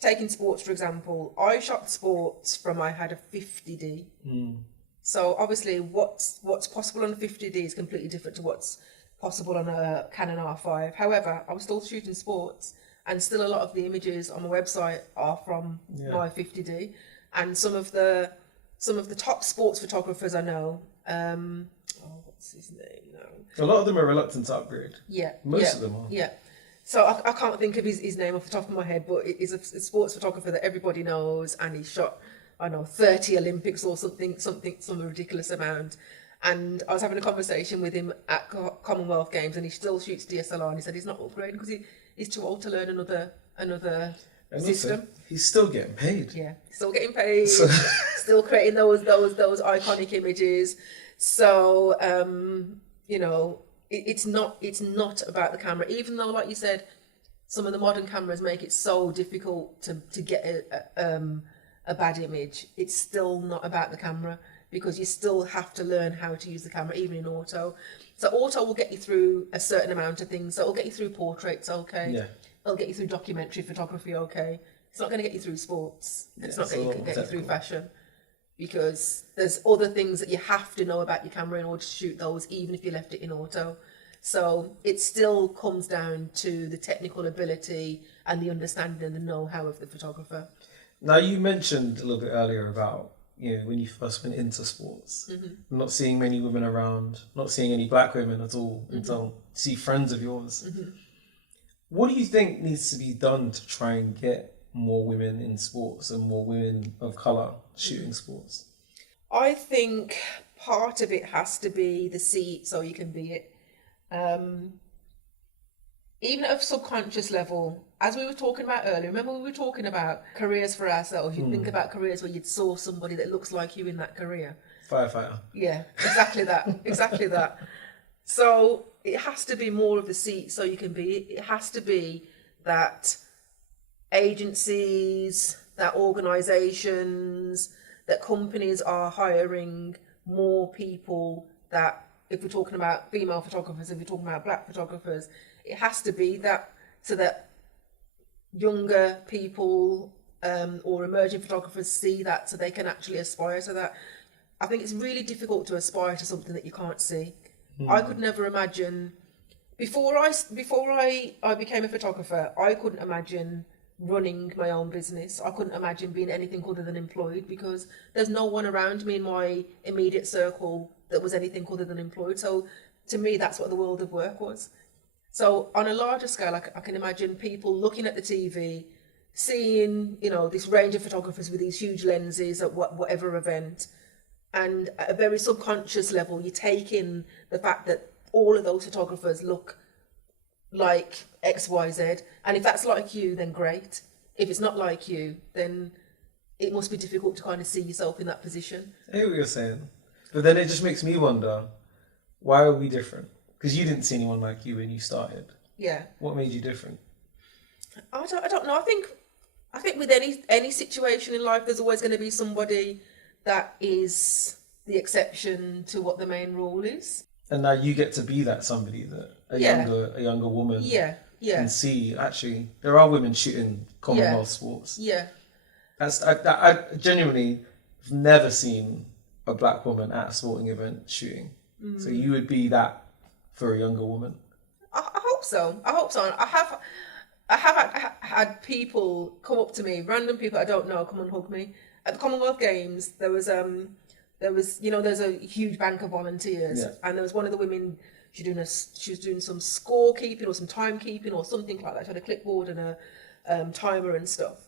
taking sports for example, I shot sports from I had a 50D. So obviously what's possible on a 50D is completely different to what's possible on a Canon R5. However, I was still shooting sports, and still a lot of the images on my website are from my 50D. And some of the top sports photographers I know, what's his name now? A lot of them are reluctant to upgrade. Yeah. Most of them are. Yeah. So I can't think of his name off the top of my head, but he's a sports photographer that everybody knows, and he shot, I don't know, 30 Olympics or some ridiculous amount. And I was having a conversation with him at Commonwealth Games, and he still shoots DSLR, and he said he's not upgrading because he's too old to learn another system. Also, he's still getting paid. Yeah, still getting paid, still creating those iconic images. So it's not about the camera, even though, like you said, some of the modern cameras make it so difficult to get a bad image. It's still not about the camera, because you still have to learn how to use the camera, even in auto. So auto will get you through a certain amount of things. So it'll get you through portraits, okay. Yeah. It'll get you through documentary photography, okay. It's not going to get you through sports. It's not going to get you through fashion, because there's other things that you have to know about your camera in order to shoot those, even if you left it in auto. So it still comes down to the technical ability and the understanding and the know-how of the photographer. Now, you mentioned a little bit earlier about, when you first went into sports, not seeing many women around, not seeing any black women at all until you see friends of yours. What do you think needs to be done to try and get more women in sports and more women of colour shooting sports? I think part of it has to be the see it so you can be it. Even at a subconscious level, as we were talking about earlier, remember we were talking about careers for ourselves. You think about careers where you'd saw somebody that looks like you in that career. Firefighter. Yeah, exactly that. Exactly that. So it has to be more of the seat so you can be. It has to be that agencies, that organisations, that companies are hiring more people, that if we're talking about female photographers, if we're talking about black photographers, it has to be that, so that younger people or emerging photographers see that, so they can actually aspire to that. I think it's really difficult to aspire to something that you can't see. I could never imagine, before I became a photographer, I couldn't imagine running my own business. I couldn't imagine being anything other than employed, because there's no one around me in my immediate circle that was anything other than employed. So to me, that's what the world of work was. So on a larger scale, I can imagine people looking at the TV, seeing, this range of photographers with these huge lenses at whatever event. And at a very subconscious level, you take in the fact that all of those photographers look like X, Y, Z. And if that's like you, then great. If it's not like you, then it must be difficult to kind of see yourself in that position. I hear what you're saying. But then it just makes me wonder, why are we different? Because you didn't see anyone like you when you started. Yeah. What made you different? I don't know. I think with any situation in life, there's always going to be somebody that is the exception to what the main rule is. And now you get to be that somebody, that a younger woman can see, actually, there are women shooting Commonwealth sports. Yeah. I genuinely have never seen a black woman at a sporting event shooting. So you would be that for a younger woman. I hope so. I have had people come up to me, random people I don't know, come and hug me. At the Commonwealth Games, there was there's a huge bank of volunteers, and there was one of the women. She was doing some scorekeeping or some timekeeping or something like that. She had a clipboard and a timer and stuff.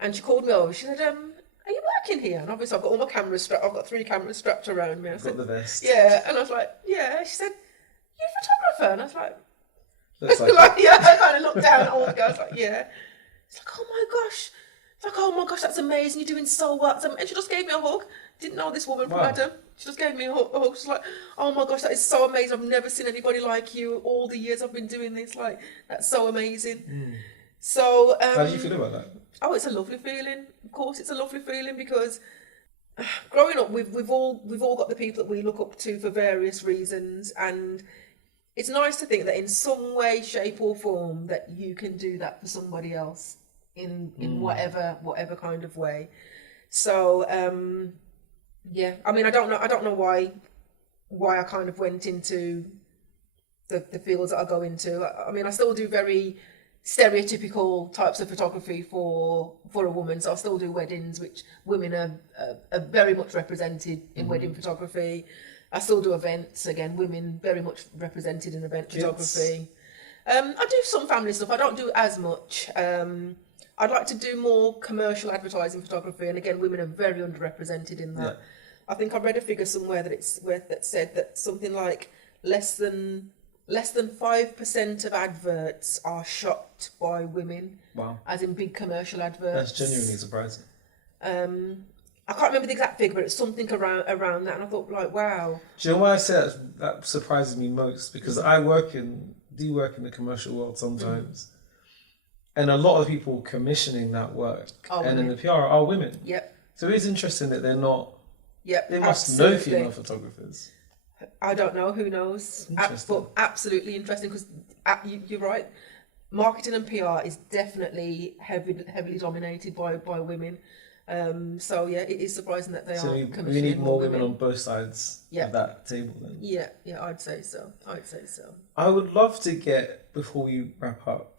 And she called me over. She said, "Are you working here?" And obviously, I've got all my cameras strapped. I've got 3 cameras strapped around me. I said, "Got the vest." Yeah, and I was like, "Yeah." She said, "You're a photographer?" And I was like, Looks like yeah. I kind of looked down at all the girls, like, "Yeah." It's like, oh my gosh. It's like, oh my gosh, that's amazing. You're doing so well. And she just gave me a hug. Didn't know this woman from Adam. She just gave me a hug. She's like, oh my gosh, that is so amazing. I've never seen anybody like you all the years I've been doing this. Like, that's so amazing. So, how do you feel about that? Oh, it's a lovely feeling. Of course, it's a lovely feeling because growing up, we've all got the people that we look up to for various reasons, and it's nice to think that in some way, shape, or form that you can do that for somebody else in whatever kind of way. So yeah, I mean, I don't know why I kind of went into the fields that I go into. I mean, I still do very stereotypical types of photography for a woman. So I still do weddings, which women are very much represented in wedding photography. I still do events, again, women very much represented in event photography. I do some family stuff. I don't do as much. I'd like to do more commercial advertising photography, and again, women are very underrepresented in that. I think I read a figure somewhere that said that something like less than 5% of adverts are shot by women. Wow. As in big commercial adverts. That's genuinely surprising. I can't remember the exact figure, but it's something around that, and I thought, like, wow. Do you know why I say that surprises me most? Because I do work in the commercial world sometimes, and a lot of people commissioning that work and in the PR are women. Yep. So it is interesting that they're not. Yep. They must know female photographers. I don't know. Who knows? But absolutely interesting, because you're right. Marketing and PR is definitely heavily dominated by women. So yeah, it is surprising that they are. We need more women on both sides of that table then. Yeah, I'd say so. I would love to get, before we wrap up,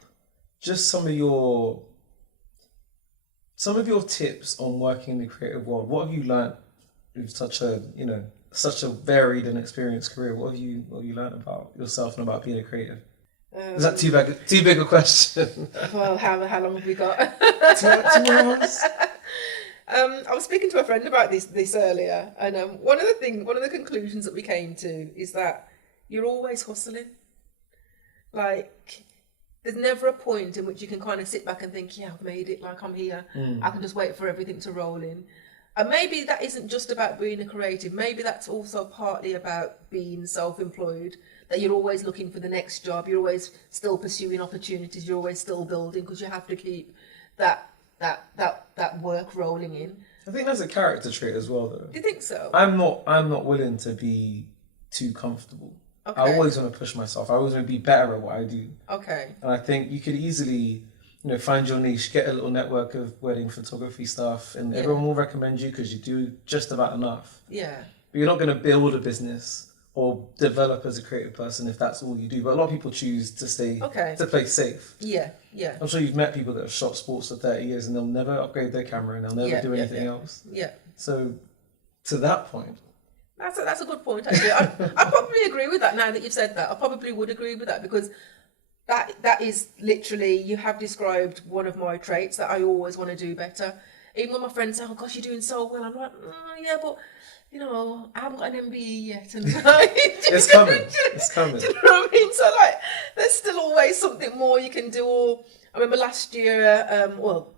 just some of your tips on working in the creative world. What have you learned with such a varied and experienced career? What have you learned about yourself and about being a creative? Is that too big a question? Well, how long have we got? 2 hours. I was speaking to a friend about this earlier, and one of the conclusions that we came to is that you're always hustling. Like, there's never a point in which you can kind of sit back and think, yeah, I've made it, like I'm here. I can just wait for everything to roll in. And maybe that isn't just about being a creative. Maybe that's also partly about being self-employed, that you're always looking for the next job. You're always still pursuing opportunities. You're always still building, because you have to keep that work rolling in. I think that's a character trait as well, though. Do you think so? I'm not willing to be too comfortable. Okay. I always want to push myself. I always want to be better at what I do. Okay. And I think you could easily, find your niche, get a little network of wedding photography stuff, and everyone will recommend you because you do just about enough. Yeah. But you're not going to build a business or develop as a creative person if that's all you do. But a lot of people choose to play safe. Yeah, yeah. I'm sure you've met people that have shot sports for 30 years and they'll never upgrade their camera and they'll never do anything else. Yeah. So, to that point. That's a good point, actually. I probably agree with that now that you've said that. I probably would agree with that, because that is literally, you have described one of my traits that I always want to do better. Even when my friends say, oh gosh, you're doing so well, I'm like, yeah, but I haven't got an MBE yet. And it's coming. It's coming. Do you know what I mean? So there's still always something more you can do. Or I remember last year,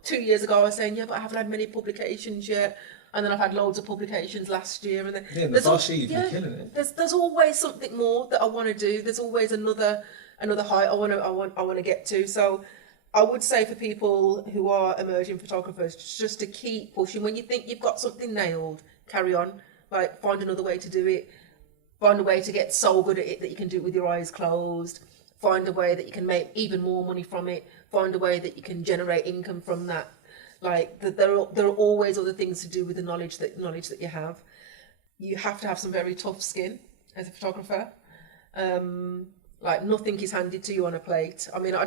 2 years ago, I was saying, yeah, but I haven't had many publications yet. And then I've had loads of publications last year. And then in the past year, you've been killing it. There's always something more that I want to do. There's always another height I want to get to. So I would say for people who are emerging photographers, just to keep pushing. When you think you've got something nailed, carry on. Like, find another way to do it. Find a way to get so good at it that you can do it with your eyes closed. Find a way that you can make even more money from it. Find a way that you can generate income from that. Like, there are always other things to do with the knowledge that you have. You have to have some very tough skin as a photographer. Like, nothing is handed to you on a plate. I mean, I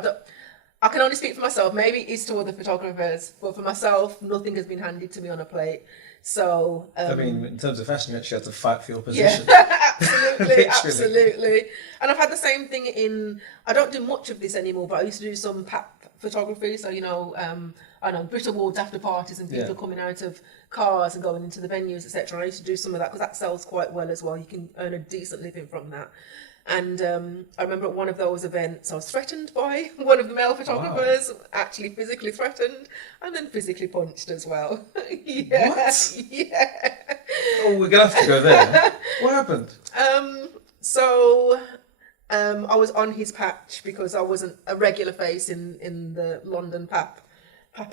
can only speak for myself. Maybe it's to other photographers, but for myself, nothing has been handed to me on a plate. So I mean, in terms of fashion, you actually have to fight for your position. Yeah, absolutely, absolutely. And I've had the same thing I don't do much of this anymore, but I used to do some pap photography. So I know Brit Awards after parties and people coming out of cars and going into the venues, etc. I used to do some of that because that sells quite well as well. You can earn a decent living from that. And I remember at one of those events, I was threatened by one of the male photographers, actually physically threatened, and then physically punched as well. Yeah. What? Yeah. Oh, we're going to have to go there. What happened? I was on his patch because I wasn't a regular face in the London pap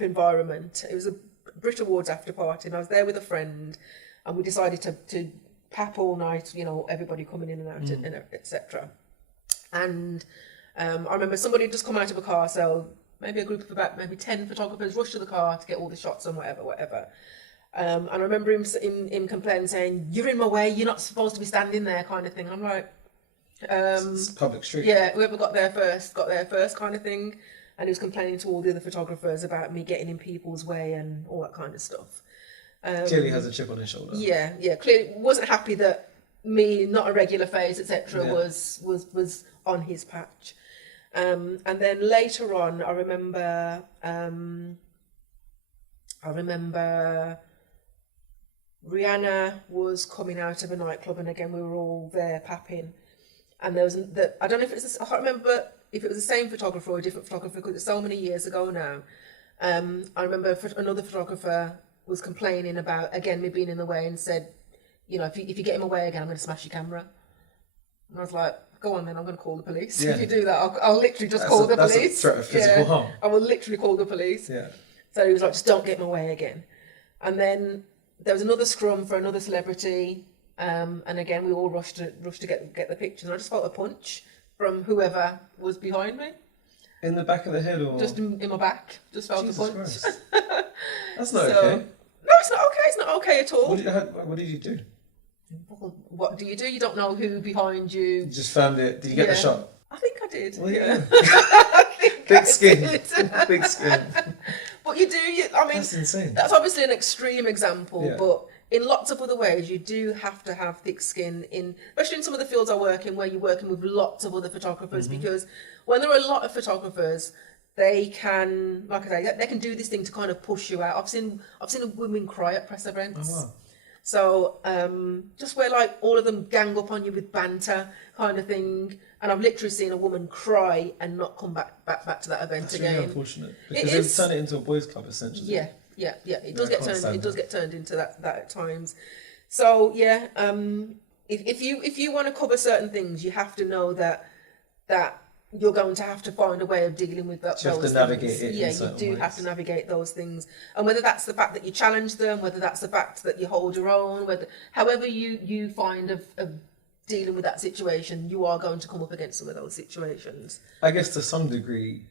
environment. It was a Brit Awards after party, and I was there with a friend, and we decided to pap all night, you know, everybody coming in and out, and etc. And I remember somebody had just come out of a car sale, maybe a group of about maybe 10 photographers rushed to the car to get all the shots and whatever. And I remember him complaining, saying, "You're in my way, you're not supposed to be standing there," kind of thing. I'm like, It's public street. yeah, whoever got there first kind of thing. And he was complaining to all the other photographers about me getting in people's way and all that kind of stuff. Clearly has a chip on his shoulder. Yeah, clearly wasn't happy that me, not a regular face, etc., was on his patch. And then later on, I remember Rihanna was coming out of a nightclub, and again we were all there papping. And there was I don't know if it's, I can't remember if it was the same photographer or a different photographer because it's so many years ago now. I remember another photographer was complaining about, again, me being in the way, and said, you know, if you get in my way again, I'm going to smash your camera. And I was like, go on then, I'm going to call the police. Yeah. If you do that, I'll literally just call the police. That's a threat of physical harm. I will literally call the police. Yeah. So he was like, just don't get in my way again. And then there was another scrum for another celebrity. And again, we all rushed to get the pictures. And I just felt a punch from whoever was behind me. In the back of the head, or just in my back? Just felt Jesus a punch. Christ. That's not okay. No, it's not okay. It's not okay at all. What did you do? What do? You don't know who behind you. You just found it. Did you get the shot? I think I did. Well, yeah. Big skin. Big skin. But you do. I mean, that's insane. That's obviously an extreme example, Yeah. but in lots of other ways, you do have to have thick skin, especially in some of the fields I work in, where you're working with lots of other photographers. Because when there are a lot of photographers, they can, like I say, they can do this thing to kind of push you out. I've seen women cry at press events. Oh, wow. So just where like all of them gang up on you with banter kind of thing, and I've literally seen a woman cry and not come back to that event That's again. really unfortunate, because they've turned it into a boys' club essentially. Yeah. It does get turned. It does get turned into that at times. So yeah, if you want to cover certain things, you have to know that you're going to have to find a way of dealing with that. You have to navigate it. Yeah, you do have to navigate those things, and whether that's the fact that you challenge them, whether that's the fact that you hold your own, however you find of dealing with that situation, you are going to come up against some of those situations. I guess to some degree,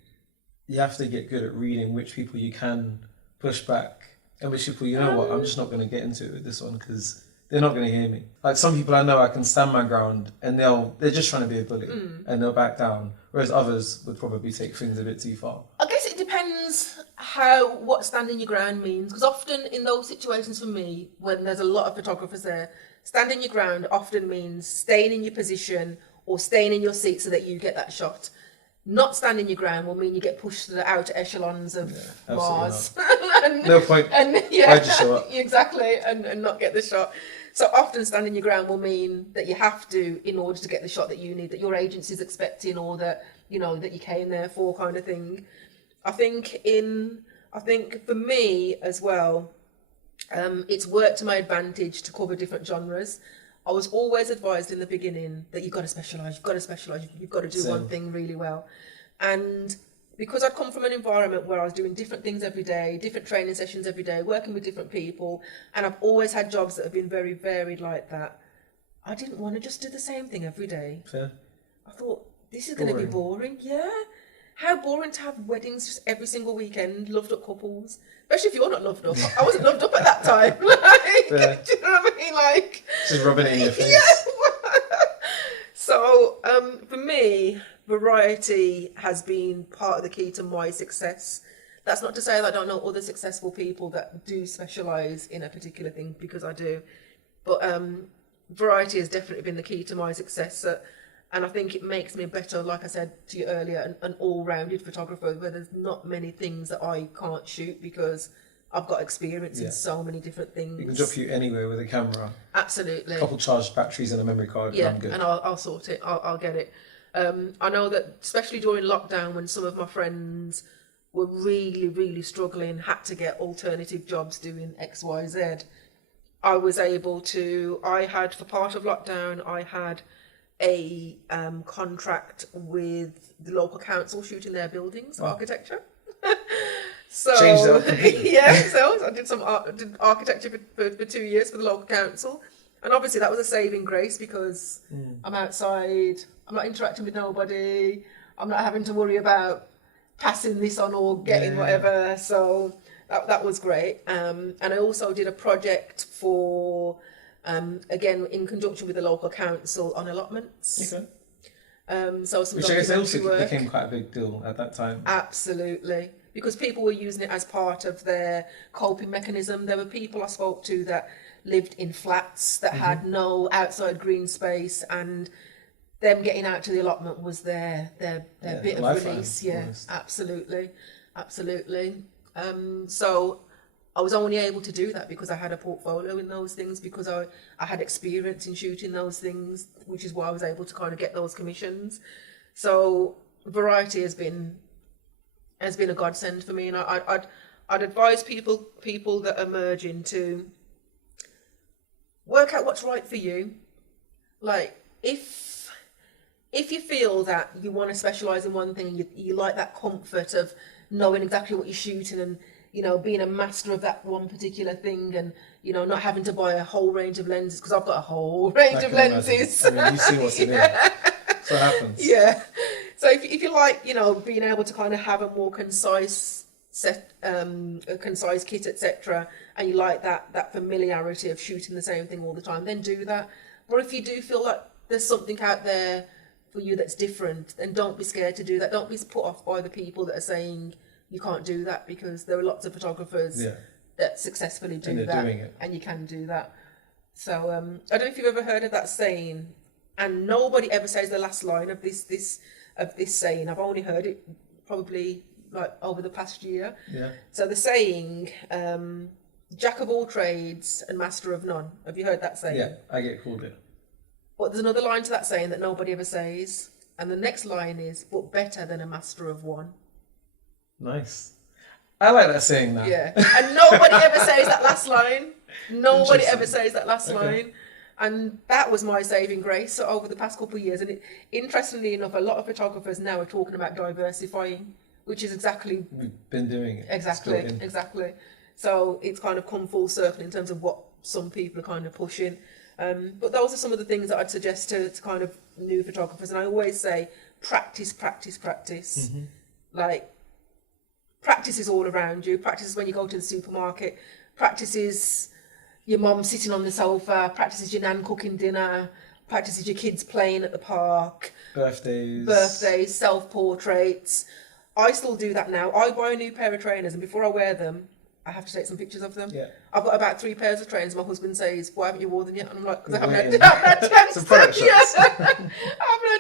you have to get good at reading which people you can push back and which people, you know what, I'm just not going to get into it with this one because they're not going to hear me. Like some people I know, I can stand my ground and they're just trying to be a bully and they'll back down, whereas others would probably take things a bit too far. I guess it depends what standing your ground means, because often in those situations for me, when there's a lot of photographers there, standing your ground often means staying in your position or staying in your seat so that you get that shot. Not standing your ground will mean you get pushed to the outer echelons of Mars. No point. And Why'd you show up? Exactly, and not get the shot. So often standing your ground will mean that you have to, in order to get the shot that you need, that your agency's expecting, or that that you came there for, kind of thing. I think for me as well, it's worked to my advantage to cover different genres. I was always advised in the beginning that you've got to specialise, you've got to do one thing really well. And because I'd come from an environment where I was doing different things every day, different training sessions every day, working with different people, and I've always had jobs that have been very varied like that, I didn't want to just do the same thing every day. Fair. I thought, this is going to be boring. Yeah. How boring to have weddings just every single weekend, loved up couples. Especially if you're not loved up. I wasn't loved up at that time. Do you know what I mean? Like, just rubbing it in your face. Yeah. So, for me, variety has been part of the key to my success. That's not to say that I don't know other successful people that do specialise in a particular thing, because I do. But variety has definitely been the key to my success. And I think it makes me a better, like I said to you earlier, an all-rounded photographer, where there's not many things that I can't shoot because I've got experience in so many different things. You can drop you anywhere with a camera. Absolutely. A couple charged batteries and a memory card. Yeah, and I'm good. and I'll sort it. I'll get it. I know that especially during lockdown, when some of my friends were really, really struggling, had to get alternative jobs doing X, Y, Z, I was able to. For part of lockdown, I had a contract with the local council shooting their buildings, architecture. So Changed it up completely. so I did did architecture for 2 years for the local council, and obviously that was a saving grace because I'm outside, I'm not interacting with nobody, I'm not having to worry about passing this on or getting whatever. So that was great. And I also did a project for again in conjunction with the local council on allotments. Okay. So some Which I guess also work. became quite a big deal at that time. Absolutely. Because people were using it as part of their coping mechanism. There were people I spoke to that lived in flats that had no outside green space, and them getting out to the allotment was their bit of release. Yeah, almost. Absolutely. So I was only able to do that because I had a portfolio in those things, because I had experience in shooting those things, which is why I was able to kind of get those commissions. So variety has been a godsend for me, and I'd advise people that are merging to work out what's right for you. Like if you feel that you want to specialize in one thing, you like that comfort of knowing exactly what you're shooting, and being a master of that one particular thing, and not having to buy a whole range of lenses, because I've got a whole range of lenses. Imagine. I mean, you see what's in there. That's what happens. Yeah. So if you like, being able to kind of have a more concise set, a concise kit, etc., and you like that familiarity of shooting the same thing all the time, then do that. But if you do feel like there's something out there for you that's different, then don't be scared to do that. Don't be put off by the people that are saying you can't do that, because there are lots of photographers that successfully do that, doing it. and you can do that. So I don't know if you've ever heard of that saying, and nobody ever says the last line of this saying. I've only heard it probably like over the past year. Yeah. So the saying, jack of all trades and master of none. Have you heard that saying? Yeah, I get called it. But there's another line to that saying that nobody ever says, and the next line is, but better than a master of one. Nice. I like that saying now. Yeah. And nobody ever says that last line. Nobody ever says that last line. And that was my saving grace over the past couple of years. And interestingly enough, a lot of photographers now are talking about diversifying, which is exactly... We've been doing it. Exactly. So it's kind of come full circle in terms of what some people are kind of pushing. But those are some of the things that I'd suggest to kind of new photographers. And I always say, practice. Mm-hmm. Like, practice is all around you. Practice is when you go to the supermarket. Practice is your mum sitting on the sofa. Practice is your nan cooking dinner. Practice is your kids playing at the park. Birthdays, self-portraits. I still do that now. I buy a new pair of trainers, and before I wear them, I have to take some pictures of them. Yeah. I've got about 3 pairs of trainers. My husband says, "Why haven't you worn them yet?" And I'm like, "Because I haven't had a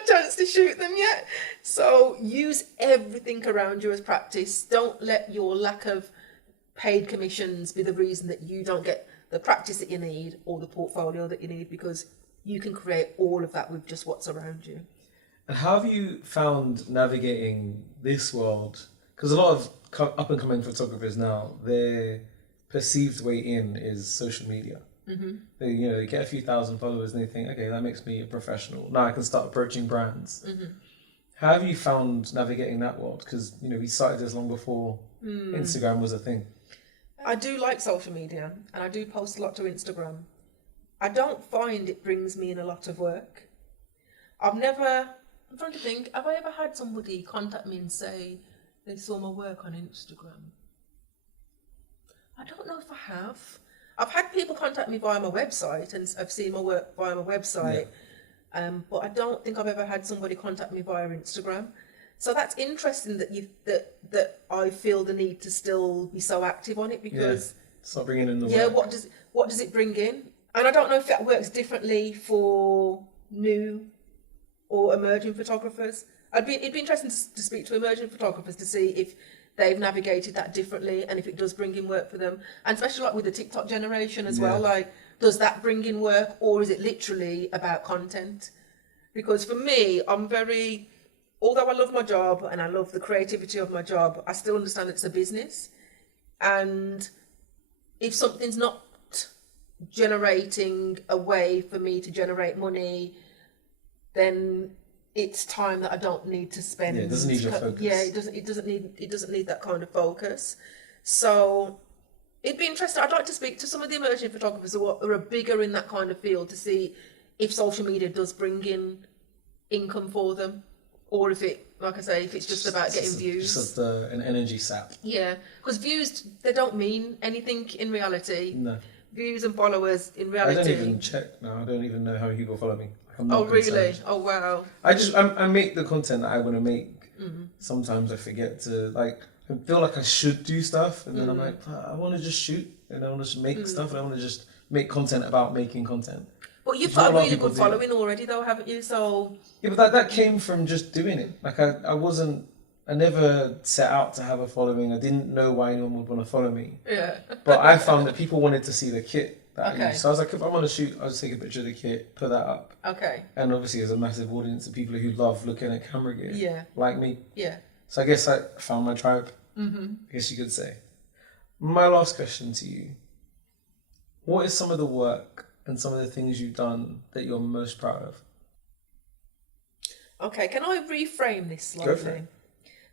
chance to shoot them yet." So use everything around you as practice. Don't let your lack of paid commissions be the reason that you don't get the practice that you need or the portfolio that you need, because you can create all of that with just what's around you. And how have you found navigating this world? Because a lot of up and coming photographers now, their perceived way in is social media. Mm-hmm. They get a few thousand followers and they think, okay, that makes me a professional. Now I can start approaching brands. Mm-hmm. How have you found navigating that world? Because we started this long before Instagram was a thing. I do like social media, and I do post a lot to Instagram. I don't find it brings me in a lot of work. I'm trying to think, have I ever had somebody contact me and say they saw my work on Instagram? I don't know if I have. I've had people contact me via my website, and I've seen my work via my website, but I don't think I've ever had somebody contact me via Instagram. So that's interesting that I feel the need to still be so active on it, because start bringing in the work. What does it bring in? And I don't know if that works differently for new or emerging photographers. It'd be interesting to speak to emerging photographers to see if they've navigated that differently, and if it does bring in work for them, and especially like with the TikTok generation as well, like, does that bring in work, or is it literally about content? Because for me, although I love my job and I love the creativity of my job, I still understand it's a business. And if something's not generating a way for me to generate money, then it's time that I don't need to spend. It doesn't need your focus. It doesn't need that kind of focus. So it'd be interesting. I'd like to speak to some of the emerging photographers who are bigger in that kind of field to see if social media does bring in income for them, or if it, like I say, if it's just about getting views. Just an energy sap. Yeah, because views, they don't mean anything in reality. No. Views and followers in reality. I don't even check now. I don't even know how many people follow me. I'm not Oh really? concerned. Oh wow. I make the content that I want to make. Sometimes I forget to, like, I feel like I should do stuff, and then I'm like, I want to just shoot, and I want to just make stuff, and I want to just make content about making content. But you've got a really good following already, though, haven't you? So yeah, but that came from just doing it. Like I never set out to have a following. I didn't know why anyone would want to follow me. Yeah. But I found that people wanted to see the kit that I Okay. use. So I was like, if I want to shoot, I'll just take a picture of the kit, put that up. Okay. And obviously there's a massive audience of people who love looking at camera gear. Yeah. Like me. Yeah. So I guess I found my tribe. I guess you could say. My last question to you. What is some of the work and some of the things you've done that you're most proud of? Okay, can I reframe this slightly? Go for it.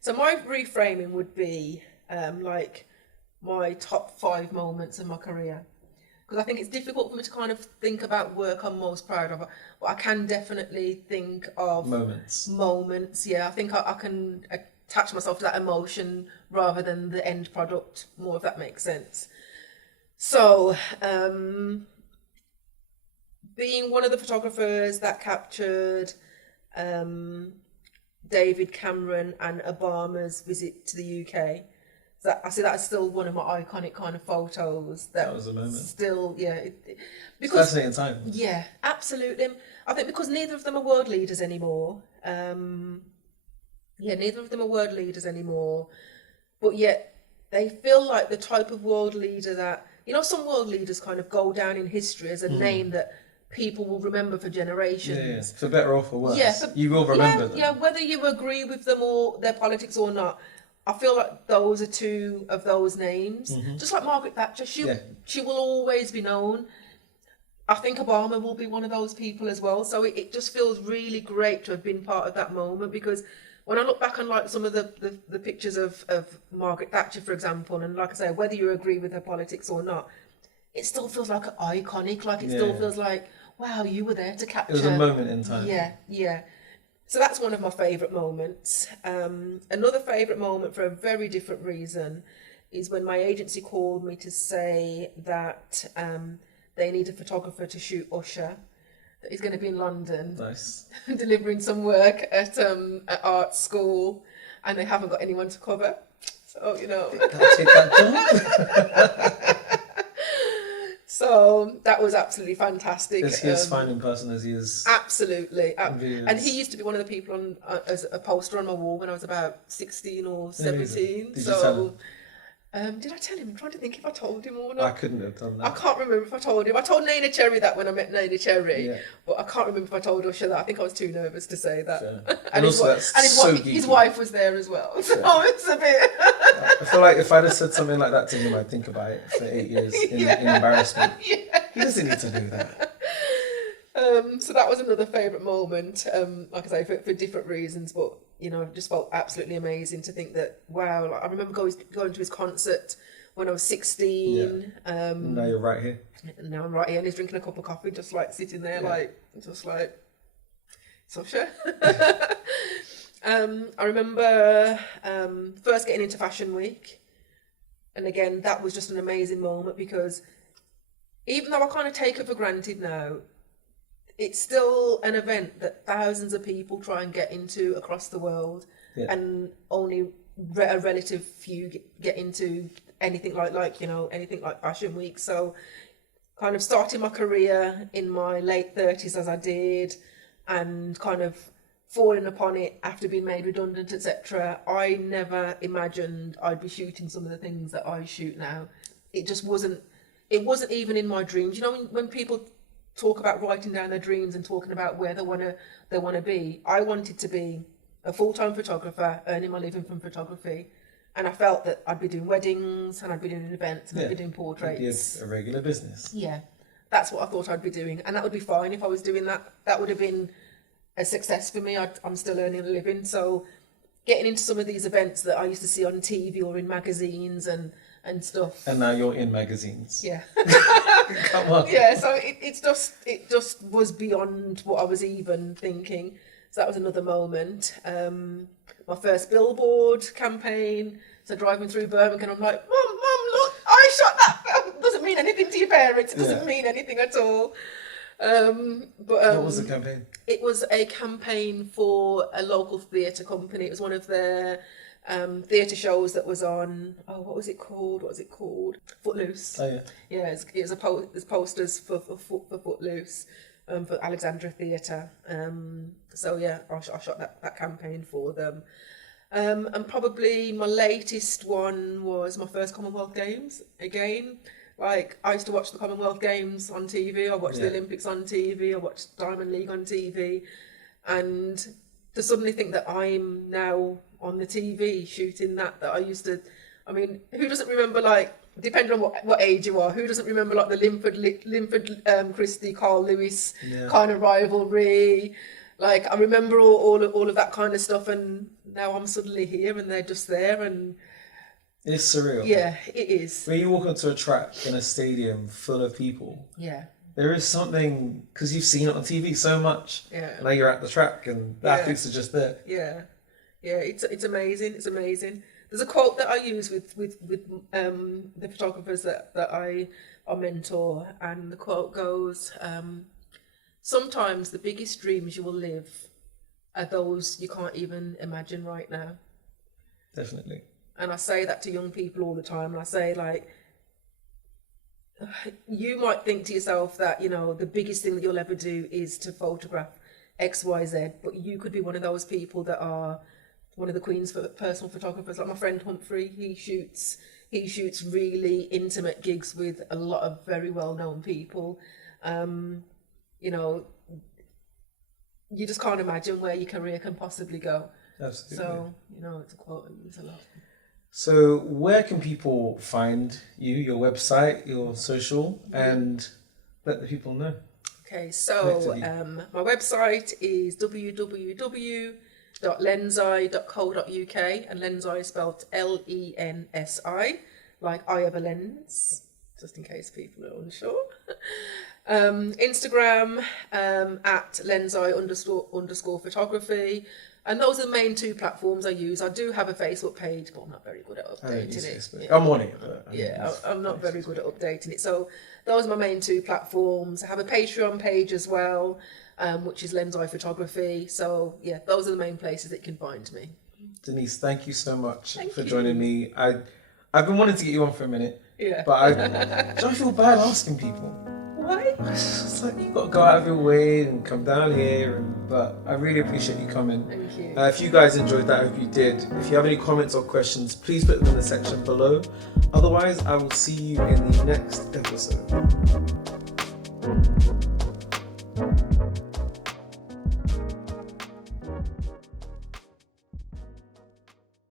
So my reframing would be like my top 5 moments in my career. Because I think it's difficult for me to kind of think about work I'm most proud of. But I can definitely think of moments. Yeah, I think I can attach myself to that emotion rather than the end product more, if that makes sense. So, being one of the photographers that captured David Cameron and Obama's visit to the UK. I see that as still one of my iconic kind of photos. That was a moment. Still, yeah. It's fascinating time. Yeah, absolutely. I think because neither of them are world leaders anymore. Neither of them are world leaders anymore. But yet they feel like the type of world leader that, you know, some world leaders kind of go down in history as a name that people will remember for generations. Yeah. For better or for worse. Yeah, you will remember them. Yeah, whether you agree with them or their politics or not. I feel like those are 2 of those names. Just like Margaret Thatcher, she will always be known. I think Obama will be one of those people as well. So it just feels really great to have been part of that moment, because when I look back on like some of the pictures of Margaret Thatcher, for example, and like I say, whether you agree with her politics or not, it still feels like iconic. Like it still feels like, wow, you were there to capture. It was a moment in time. Yeah. So that's one of my favourite moments. Another favourite moment for a very different reason is when my agency called me to say that they need a photographer to shoot Usher. That he's going to be in London. Nice. Delivering some work at art school, and they haven't got anyone to cover. So, you know. I'll take that job. So that was absolutely fantastic. Is he as fine in person as he is? Absolutely. And he used to be one of the people on as a poster on my wall when I was about 16 or 17. Did you tell him? Did I tell him? I'm trying to think if I told him or not. I couldn't have done that. I can't remember if I told him. I told Nana Cherry that when I met Nana Cherry, but I can't remember if I told Usher that. I think I was too nervous to say that. Fair. And his wife was there as well. So it's a bit. I feel like if I'd have said something like that to him, I'd think about it for 8 years in embarrassment. He doesn't need to do that. So that was another favourite moment, like I say, for different reasons, but, you know, it just felt absolutely amazing to think that, wow, like, I remember going to his concert when I was 16. Now you're right here. And now I'm right here, and he's drinking a cup of coffee, just like sitting there, it's Usher. I remember first getting into Fashion Week, and again, that was just an amazing moment, because even though I kind of take it for granted now, it's still an event that thousands of people try and get into across the world, and only a relative few get into anything like Fashion Week. So kind of starting my career in my late 30s as I did, and kind of falling upon it after being made redundant, etc. I never imagined I'd be shooting some of the things that I shoot now. It just wasn't. It wasn't even in my dreams. You know, when people talk about writing down their dreams and talking about where they wanna be, I wanted to be a full-time photographer, earning my living from photography, and I felt that I'd be doing weddings and I'd be doing events and I'd be doing portraits. It'd be a regular business. Yeah, that's what I thought I'd be doing, and that would be fine if I was doing that. That would have been a success for me. I'm still earning a living, so getting into some of these events that I used to see on TV or in magazines and stuff. And now you're in magazines. Yeah. Come on. Yeah, so it just was beyond what I was even thinking. So that was another moment. My first billboard campaign. So driving through Birmingham, I'm like, Mum, look, I shot that. It doesn't mean anything to your parents. It doesn't mean anything at all. What was the campaign? It was a campaign for a local theatre company. It was one of their theatre shows that was on. Oh, what was it called? Footloose. Oh yeah. Yeah, there's posters for Footloose, for Alexandra Theatre. So yeah, I shot that campaign for them. And probably my latest one was my first Commonwealth Games. Again, like I used to watch the Commonwealth Games on TV. I watched the Olympics on TV. I watched Diamond League on TV, and to suddenly think that I'm now on the TV shooting that I used to. I mean, who doesn't remember, like, depending on what age you are, who doesn't remember like the Linford Christie, Carl Lewis kind of rivalry? Like, I remember all of that kind of stuff, and now I'm suddenly here and they're just there, and it's surreal. Yeah, it is. When you walk onto a track in a stadium full of people, there is something, because you've seen it on TV so much. Yeah. Now you're at the track and the athletes are just there. Yeah, it's amazing. It's amazing. There's a quote that I use with the photographers that I mentor, and the quote goes, sometimes the biggest dreams you will live are those you can't even imagine right now. Definitely. And I say that to young people all the time. And I say, like, you might think to yourself that, you know, the biggest thing that you'll ever do is to photograph X, Y, Z, but you could be one of those people that are one of the Queen's personal photographers. Like my friend Humphrey, he shoots really intimate gigs with a lot of very well-known people. You know, you just can't imagine where your career can possibly go. Absolutely. So, you know, it's a quote I use a lot. So where can people find you, your website, your social, and let the people know? Okay, so my website is www.lensi.co.uk, and Lensi is spelled Lensi, like eye of a lens, just in case people are unsure. Instagram at Lensi_photography. And those are the main two platforms I use. I do have a Facebook page, but I'm not very good at updating it. I'm on it. I'm not very good at updating it. So those are my main two platforms. I have a Patreon page as well, which is Lensi Photography. So yeah, those are the main places that you can find me. Denise, thank you so much for joining me. I've been wanting to get you on for a minute. Yeah. But I feel bad asking people. Why? It's like you've got to go out of your way and come down here, but I really appreciate you coming. Thank you. If you guys enjoyed that, I hope you did. If you have any comments or questions, please put them in the section below. Otherwise, I will see you in the next episode.